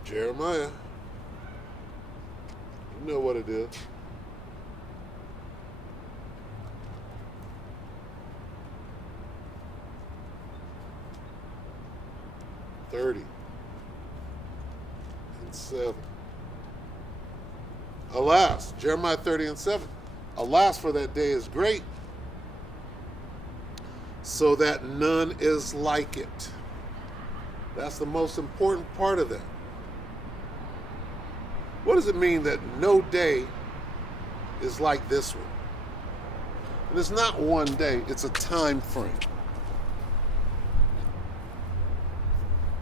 Jeremiah. You know what it is. $30 and 7. Alas, Jeremiah 30 and 7. Alas, for that day is great, so that none is like it. That's the most important part of that. What does it mean that no day is like this one? And it's not one day, it's a time frame.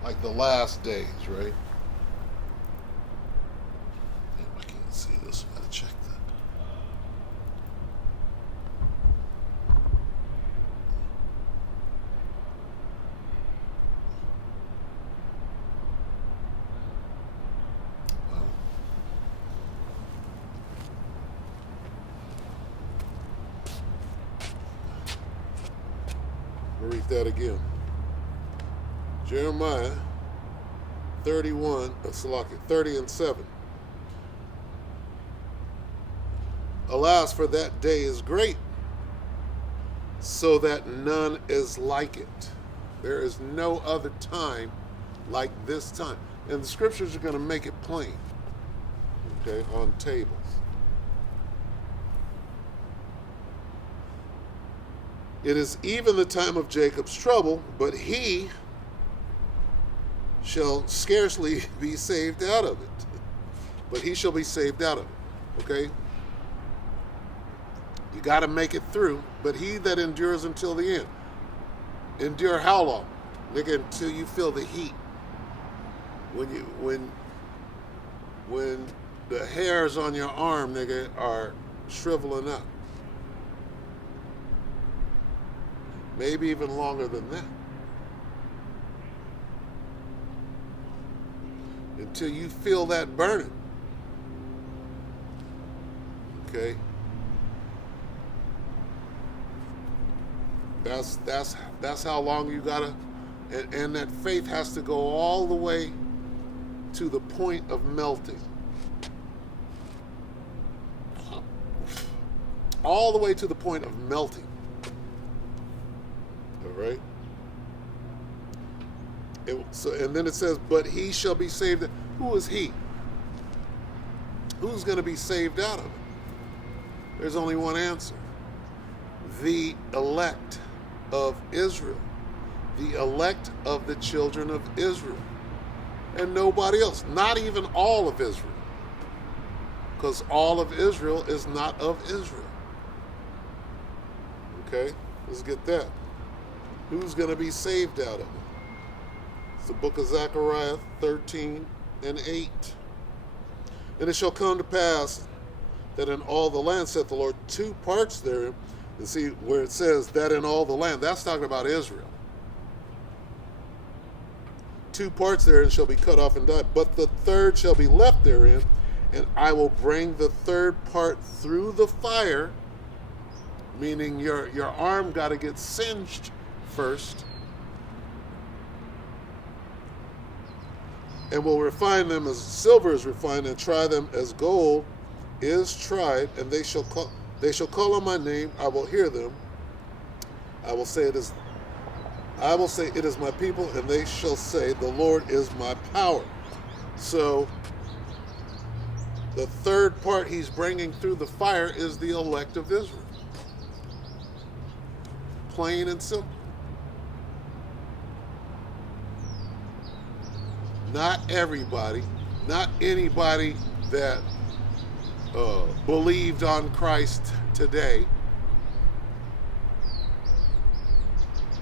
Like the last days, right? Damn, I can't see this. I gotta check that. Well, I'll read that again. Jeremiah 30 and 7. Alas, for that day is great, so that none is like it. There is no other time like this time. And the scriptures are going to make it plain, okay, on tables. It is even the time of Jacob's trouble, but he shall scarcely be saved out of it. But he shall be saved out of it. Okay? You got to make it through. But he that endures until the end. Endure how long? Nigga, until you feel the heat. When the hairs on your arm, nigga, are shriveling up. Maybe even longer than that. Until you feel that burning. Okay? That's how long you gotta, and that faith has to go all the way to the point of melting. All the way to the point of melting. All right? And then it says, but he shall be saved. Who is he? Who's going to be saved out of it? There's only one answer. The elect of Israel. The elect of the children of Israel. And nobody else. Not even all of Israel. Because all of Israel is not of Israel. Okay? Let's get that. Who's going to be saved out of it? The book of Zechariah 13 and 8. And it shall come to pass that in all the land, saith the Lord, 2 parts therein. And see where it says that in all the land, that's talking about Israel. 2 parts therein shall be cut off and die, but the third shall be left therein, and I will bring the third part through the fire, meaning your arm got to get singed first, and will refine them as silver is refined, and try them as gold is tried, and they shall call on my name, I will hear them. I will say it is my people, and they shall say, the Lord is my power. So The third part he's bringing through the fire is the elect of Israel. Plain and simple. Not everybody, not anybody that believed on Christ today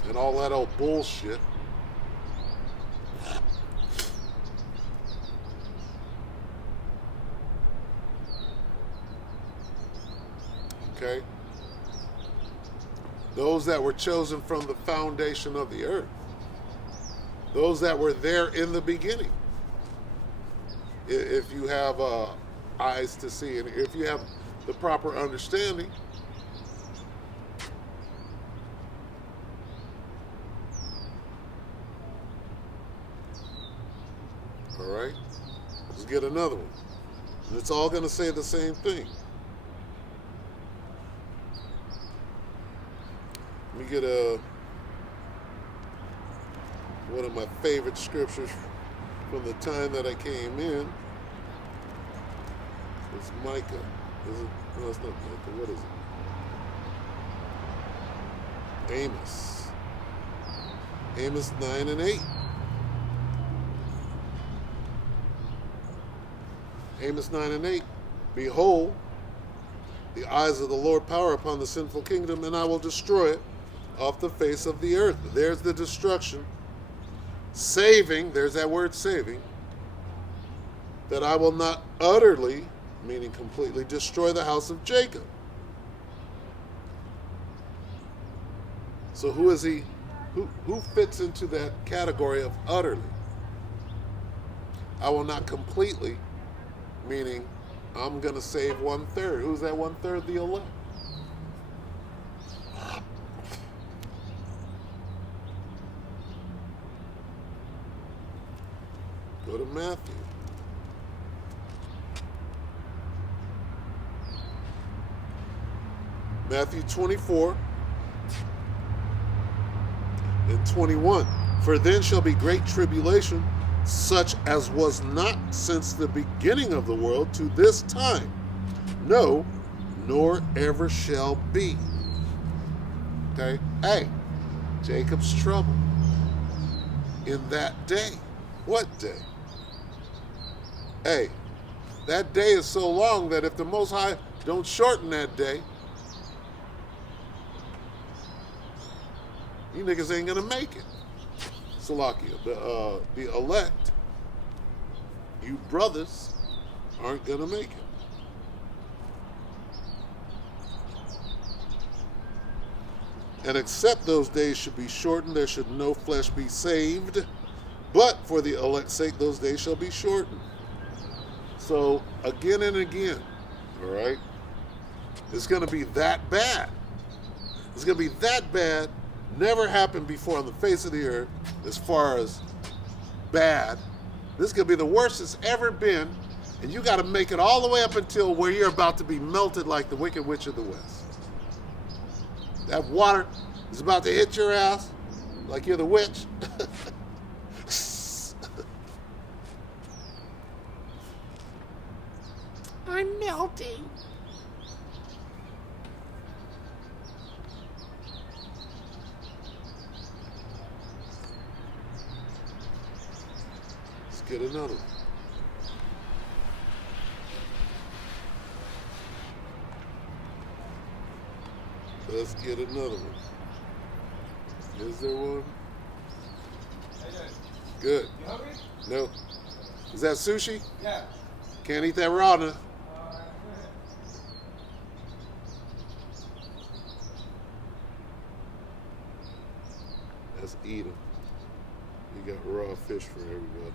and all that old bullshit. Okay? Those that were chosen from the foundation of the earth. Those that were there in the beginning. If you have eyes to see and if you have the proper understanding. All right? Let's get another one. And it's all going to say the same thing. Let me get one of my favorite scriptures from the time that I came in. It's Micah. Is it? No, it's not Micah. What is it? Amos. Amos 9 and 8. Amos 9 and 8. Behold, the eyes of the Lord power upon the sinful kingdom, and I will destroy it off the face of the earth. There's the destruction. Saving, there's that word saving, that I will not utterly, meaning completely, destroy the house of Jacob. So who is he? Who fits into that category of utterly? I will not completely, meaning I'm going to save 1/3. Who's that 1/3? The elect. Go to Matthew. Matthew 24 and 21. For then shall be great tribulation, such as was not since the beginning of the world to this time. No, nor ever shall be. Okay? Hey, Jacob's trouble in that day. What day? Hey, that day is so long that if the Most High don't shorten that day, you niggas ain't gonna make it. Salakia, the elect, you brothers, aren't gonna make it. And except those days should be shortened, there should no flesh be saved. But for the elect's sake, those days shall be shortened. So, again and again, all right, it's going to be that bad. It's going to be that bad. Never happened before on the face of the earth as far as bad. This is going to be the worst it's ever been. And you got to make it all the way up until where you're about to be melted like the Wicked Witch of the West. That water is about to hit your ass like you're the witch. I'm melting. Let's get another one. Let's get another one. Is there one? Good. You hungry? No. Is that sushi? Yeah. Can't eat that raw now. That's Edom. You got raw fish for everybody.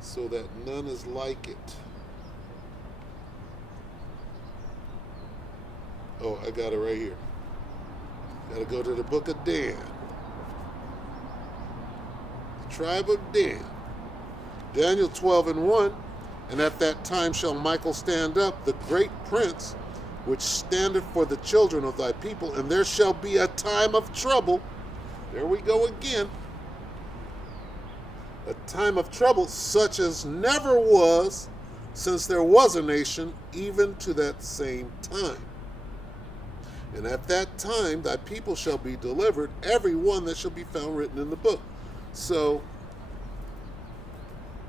So that none is like it. Oh, I got it right here. Got to go to the book of Dan. The tribe of Dan. Daniel 12 and 1. And at that time shall Michael stand up, the great prince, which standeth for the children of thy people, and there shall be a time of trouble. There we go again. A time of trouble such as never was since there was a nation, even to that same time. And at that time thy people shall be delivered, every one that shall be found written in the book. So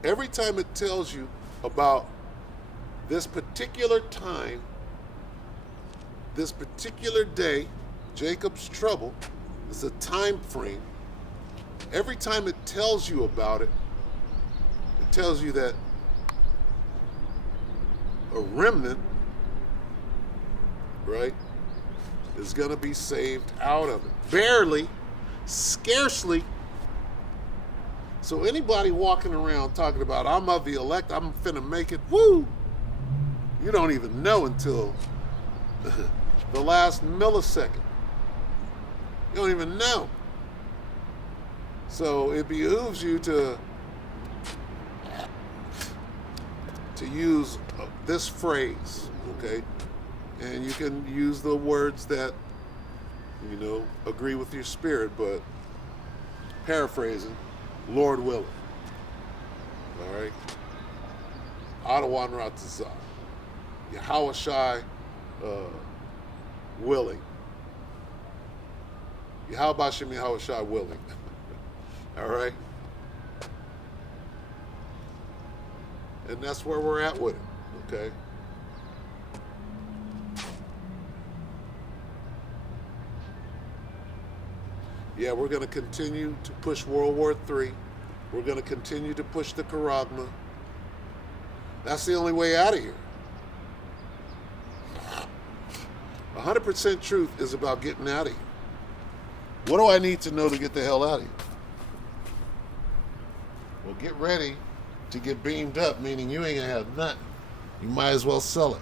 every time it tells you about this particular time, this particular day, Jacob's trouble, is a time frame. Every time it tells you about it, it tells you that a remnant, right, is going to be saved out of it. Barely, scarcely. So anybody walking around talking about, I'm of the elect, I'm finna make it, woo! You don't even know until the last millisecond. You don't even know. So it behooves you to use this phrase, okay? And you can use the words that, agree with your spirit, but paraphrasing, Lord willing. All right? Adawan Ratazah. Yahweh Shai willing. Yahweh Bashem Yahweh Shai willing. All right? And that's where we're at with it, okay? Yeah, we're going to continue to push World War III. We're going to continue to push the Charagma. That's the only way out of here. 100% truth is about getting out of here. What do I need to know to get the hell out of here? Well, get ready to get beamed up, meaning you ain't going to have nothing. You might as well sell it.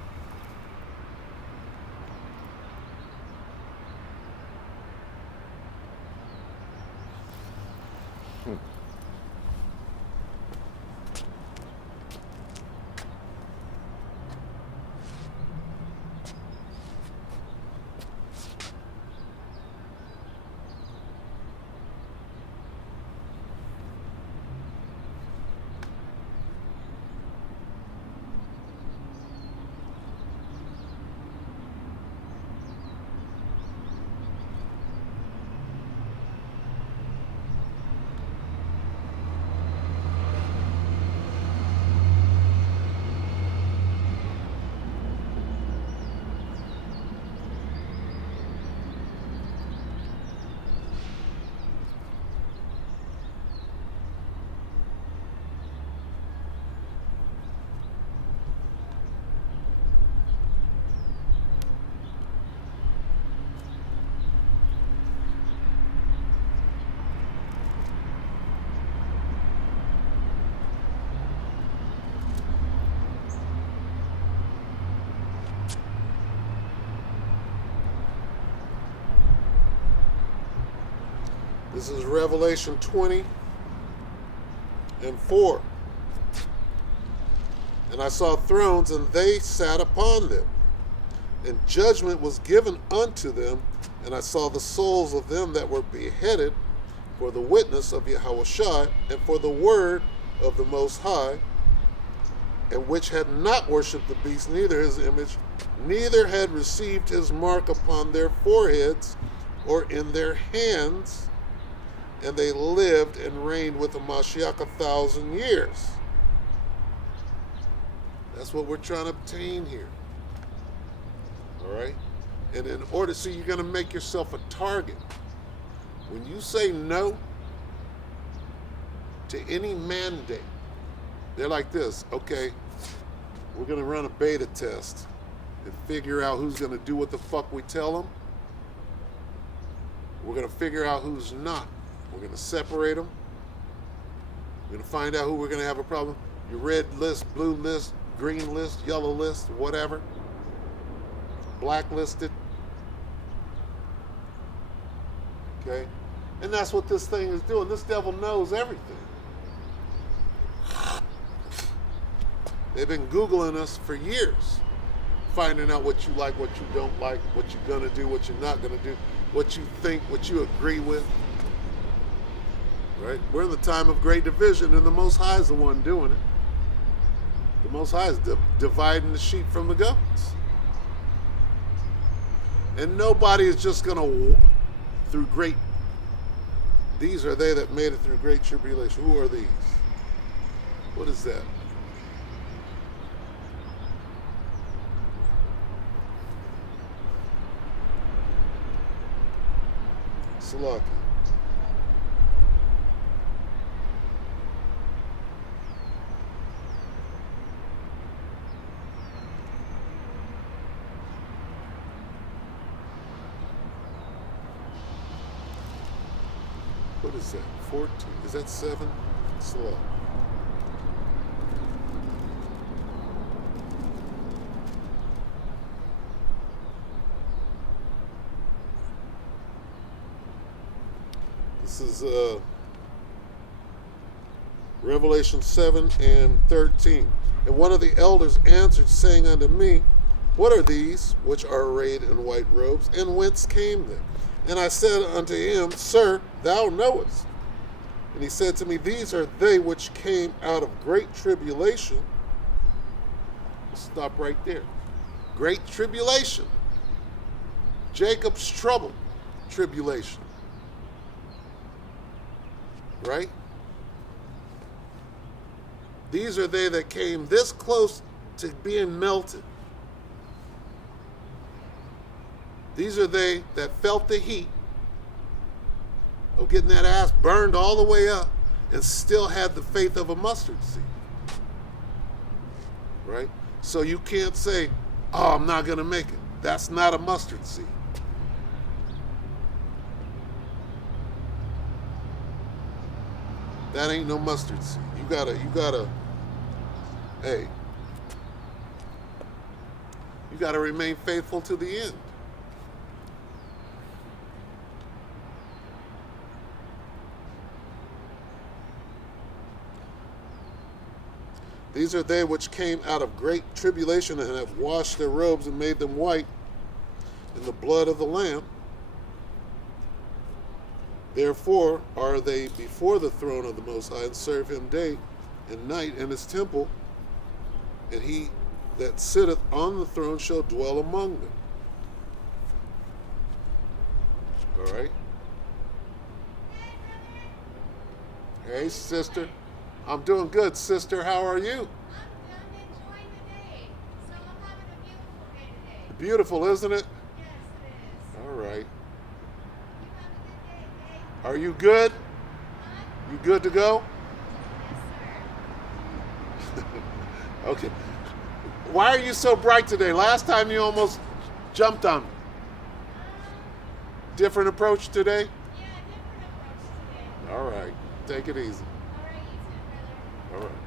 This is Revelation 20 and 4. And I saw thrones, and they sat upon them, and judgment was given unto them. And I saw the souls of them that were beheaded for the witness of Yahushua and for the word of the Most High, and which had not worshipped the beast, neither his image, neither had received his mark upon their foreheads or in their hands. And they lived and reigned with the Mashiach 1,000 years. That's what we're trying to obtain here. All right? And in order, see, you're going to make yourself a target. When you say no to any mandate, they're like this, okay, we're going to run a beta test and figure out who's going to do what the fuck we tell them. We're going to figure out who's not. We're going to separate them. We're going to find out who we're going to have a problem. Your red list, blue list, green list, yellow list, whatever. Blacklisted. Okay? And that's what this thing is doing. This devil knows everything. They've been Googling us for years, finding out what you like, what you don't like, what you're going to do, what you're not going to do, what you think, what you agree with. Right? We're in the time of great division, and the Most High is the one doing it. The Most High is dividing the sheep from the goats. And nobody is just going to, through great, these are they that made it through great tribulation. Who are these? What is that? Salaki. What is that? 14? Is that 7? Slow. This is Revelation 7 and 13. And one of the elders answered, saying unto me, What are these which are arrayed in white robes, and whence came they? And I said unto him, Sir, thou knowest. And he said to me, These are they which came out of great tribulation. Stop right there. Great tribulation. Jacob's trouble. Tribulation. Right? These are they that came this close to being melted. These are they that felt the heat of getting that ass burned all the way up and still had the faith of a mustard seed. Right? So you can't say, oh, I'm not going to make it. That's not a mustard seed. That ain't no mustard seed. You gotta, hey, you gotta remain faithful to the end. These are they which came out of great tribulation and have washed their robes and made them white in the blood of the Lamb. Therefore are they before the throne of the Most High, and serve him day and night in his temple, and he that sitteth on the throne shall dwell among them. All right? Hey, sister. I'm doing good, sister. How are you? I'm enjoying the day. So I'm having a beautiful day today. Beautiful, isn't it? Yes, it is. All right. You have a good day, okay? Are you good? Huh? You good to go? Yes, sir. Okay. Why are you so bright today? Last time you almost jumped on me. Different approach today? Yeah, different approach today. All right. Take it easy. All right, you too, brother. All right.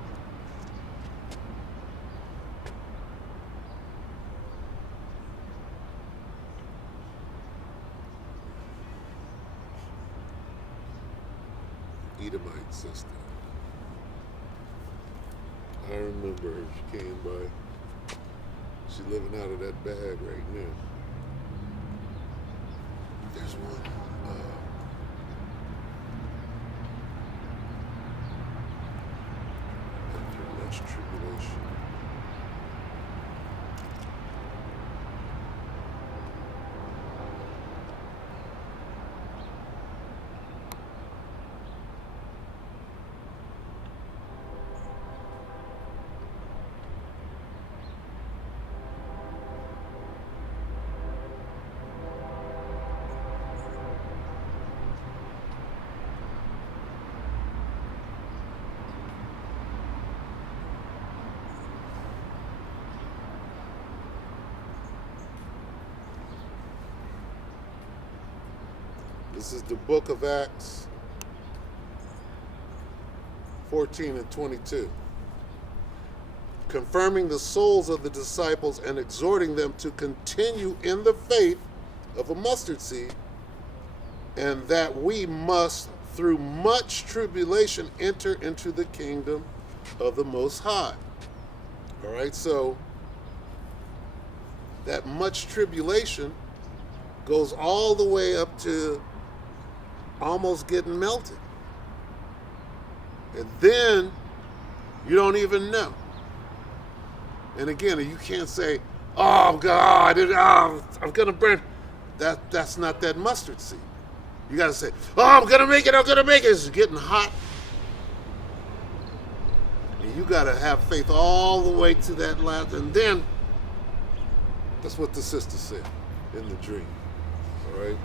Edomite sister. I remember her. She came by. She's living out of that bag right now. There's one. After much tribulation. This is the book of Acts 14 and 22. Confirming the souls of the disciples and exhorting them to continue in the faith of a mustard seed, and that we must, through much tribulation, enter into the kingdom of the Most High. All right, so that much tribulation goes all the way up to almost getting melted. And then you don't even know. And again, you can't say, oh God, I'm going to burn. That's not that mustard seed. You got to say, oh, I'm going to make it. It's getting hot. And you got to have faith all the way to that last. And then, that's what the sister said in the dream. All right?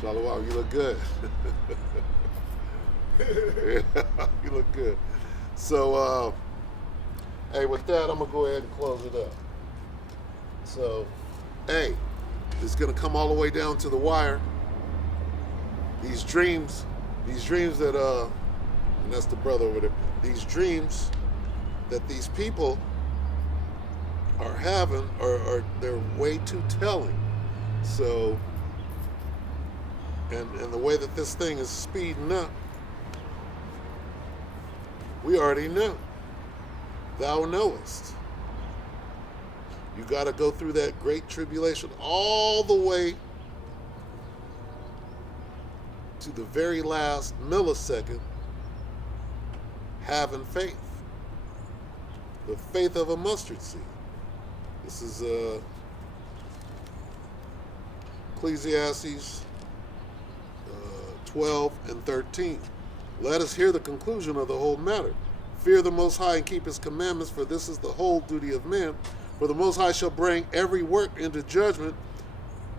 Shalom, you look good. You look good. So, hey, with that, I'm going to go ahead and close it up. So, hey, it's going to come all the way down to the wire. These dreams that, and that's the brother over there, these dreams that these people are having are they're way too telling. So, and the way that this thing is speeding up, we already know. Thou knowest. You got to go through that great tribulation all the way to the very last millisecond having faith. The faith of a mustard seed. This is Ecclesiastes 12 and 13. Let us hear the conclusion of the whole matter. Fear the Most High and keep his commandments, for this is the whole duty of man. For the Most High shall bring every work into judgment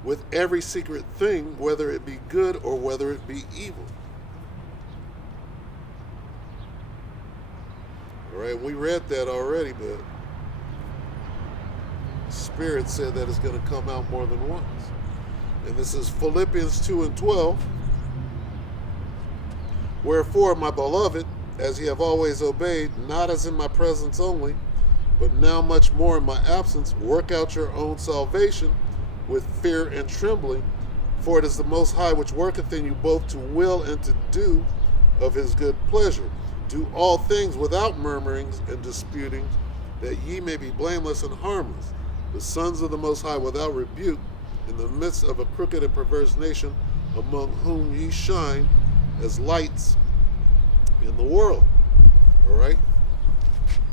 with every secret thing, whether it be good or whether it be evil. All right, we read that already, but Spirit said that it's going to come out more than once. And this is Philippians 2 and 12. Wherefore, my beloved, as ye have always obeyed, not as in my presence only, but now much more in my absence, work out your own salvation with fear and trembling, for it is the Most High which worketh in you both to will and to do of his good pleasure. Do all things without murmurings and disputings, that ye may be blameless and harmless, the sons of the Most High without rebuke, in the midst of a crooked and perverse nation, among whom ye shine as lights in the world. All right?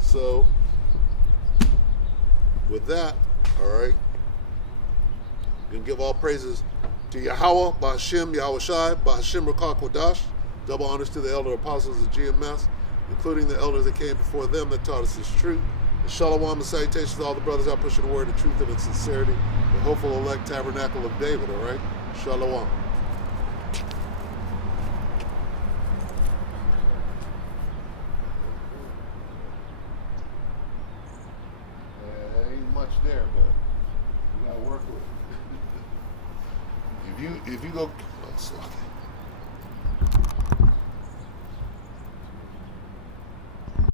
So, with that, all right, you can give all praises to Yahweh, Ba'Hashem, Yahweh Shai, Ba'Hashem Rakah Kodash. Double honors to the elder apostles of GMS, including the elders that came before them that taught us this truth. And shalom and salutations to all the brothers out pushing the word of truth and its sincerity, the hopeful elect tabernacle of David, all right? Shalom. Ain't much there, but you gotta work with it. If you go, oh,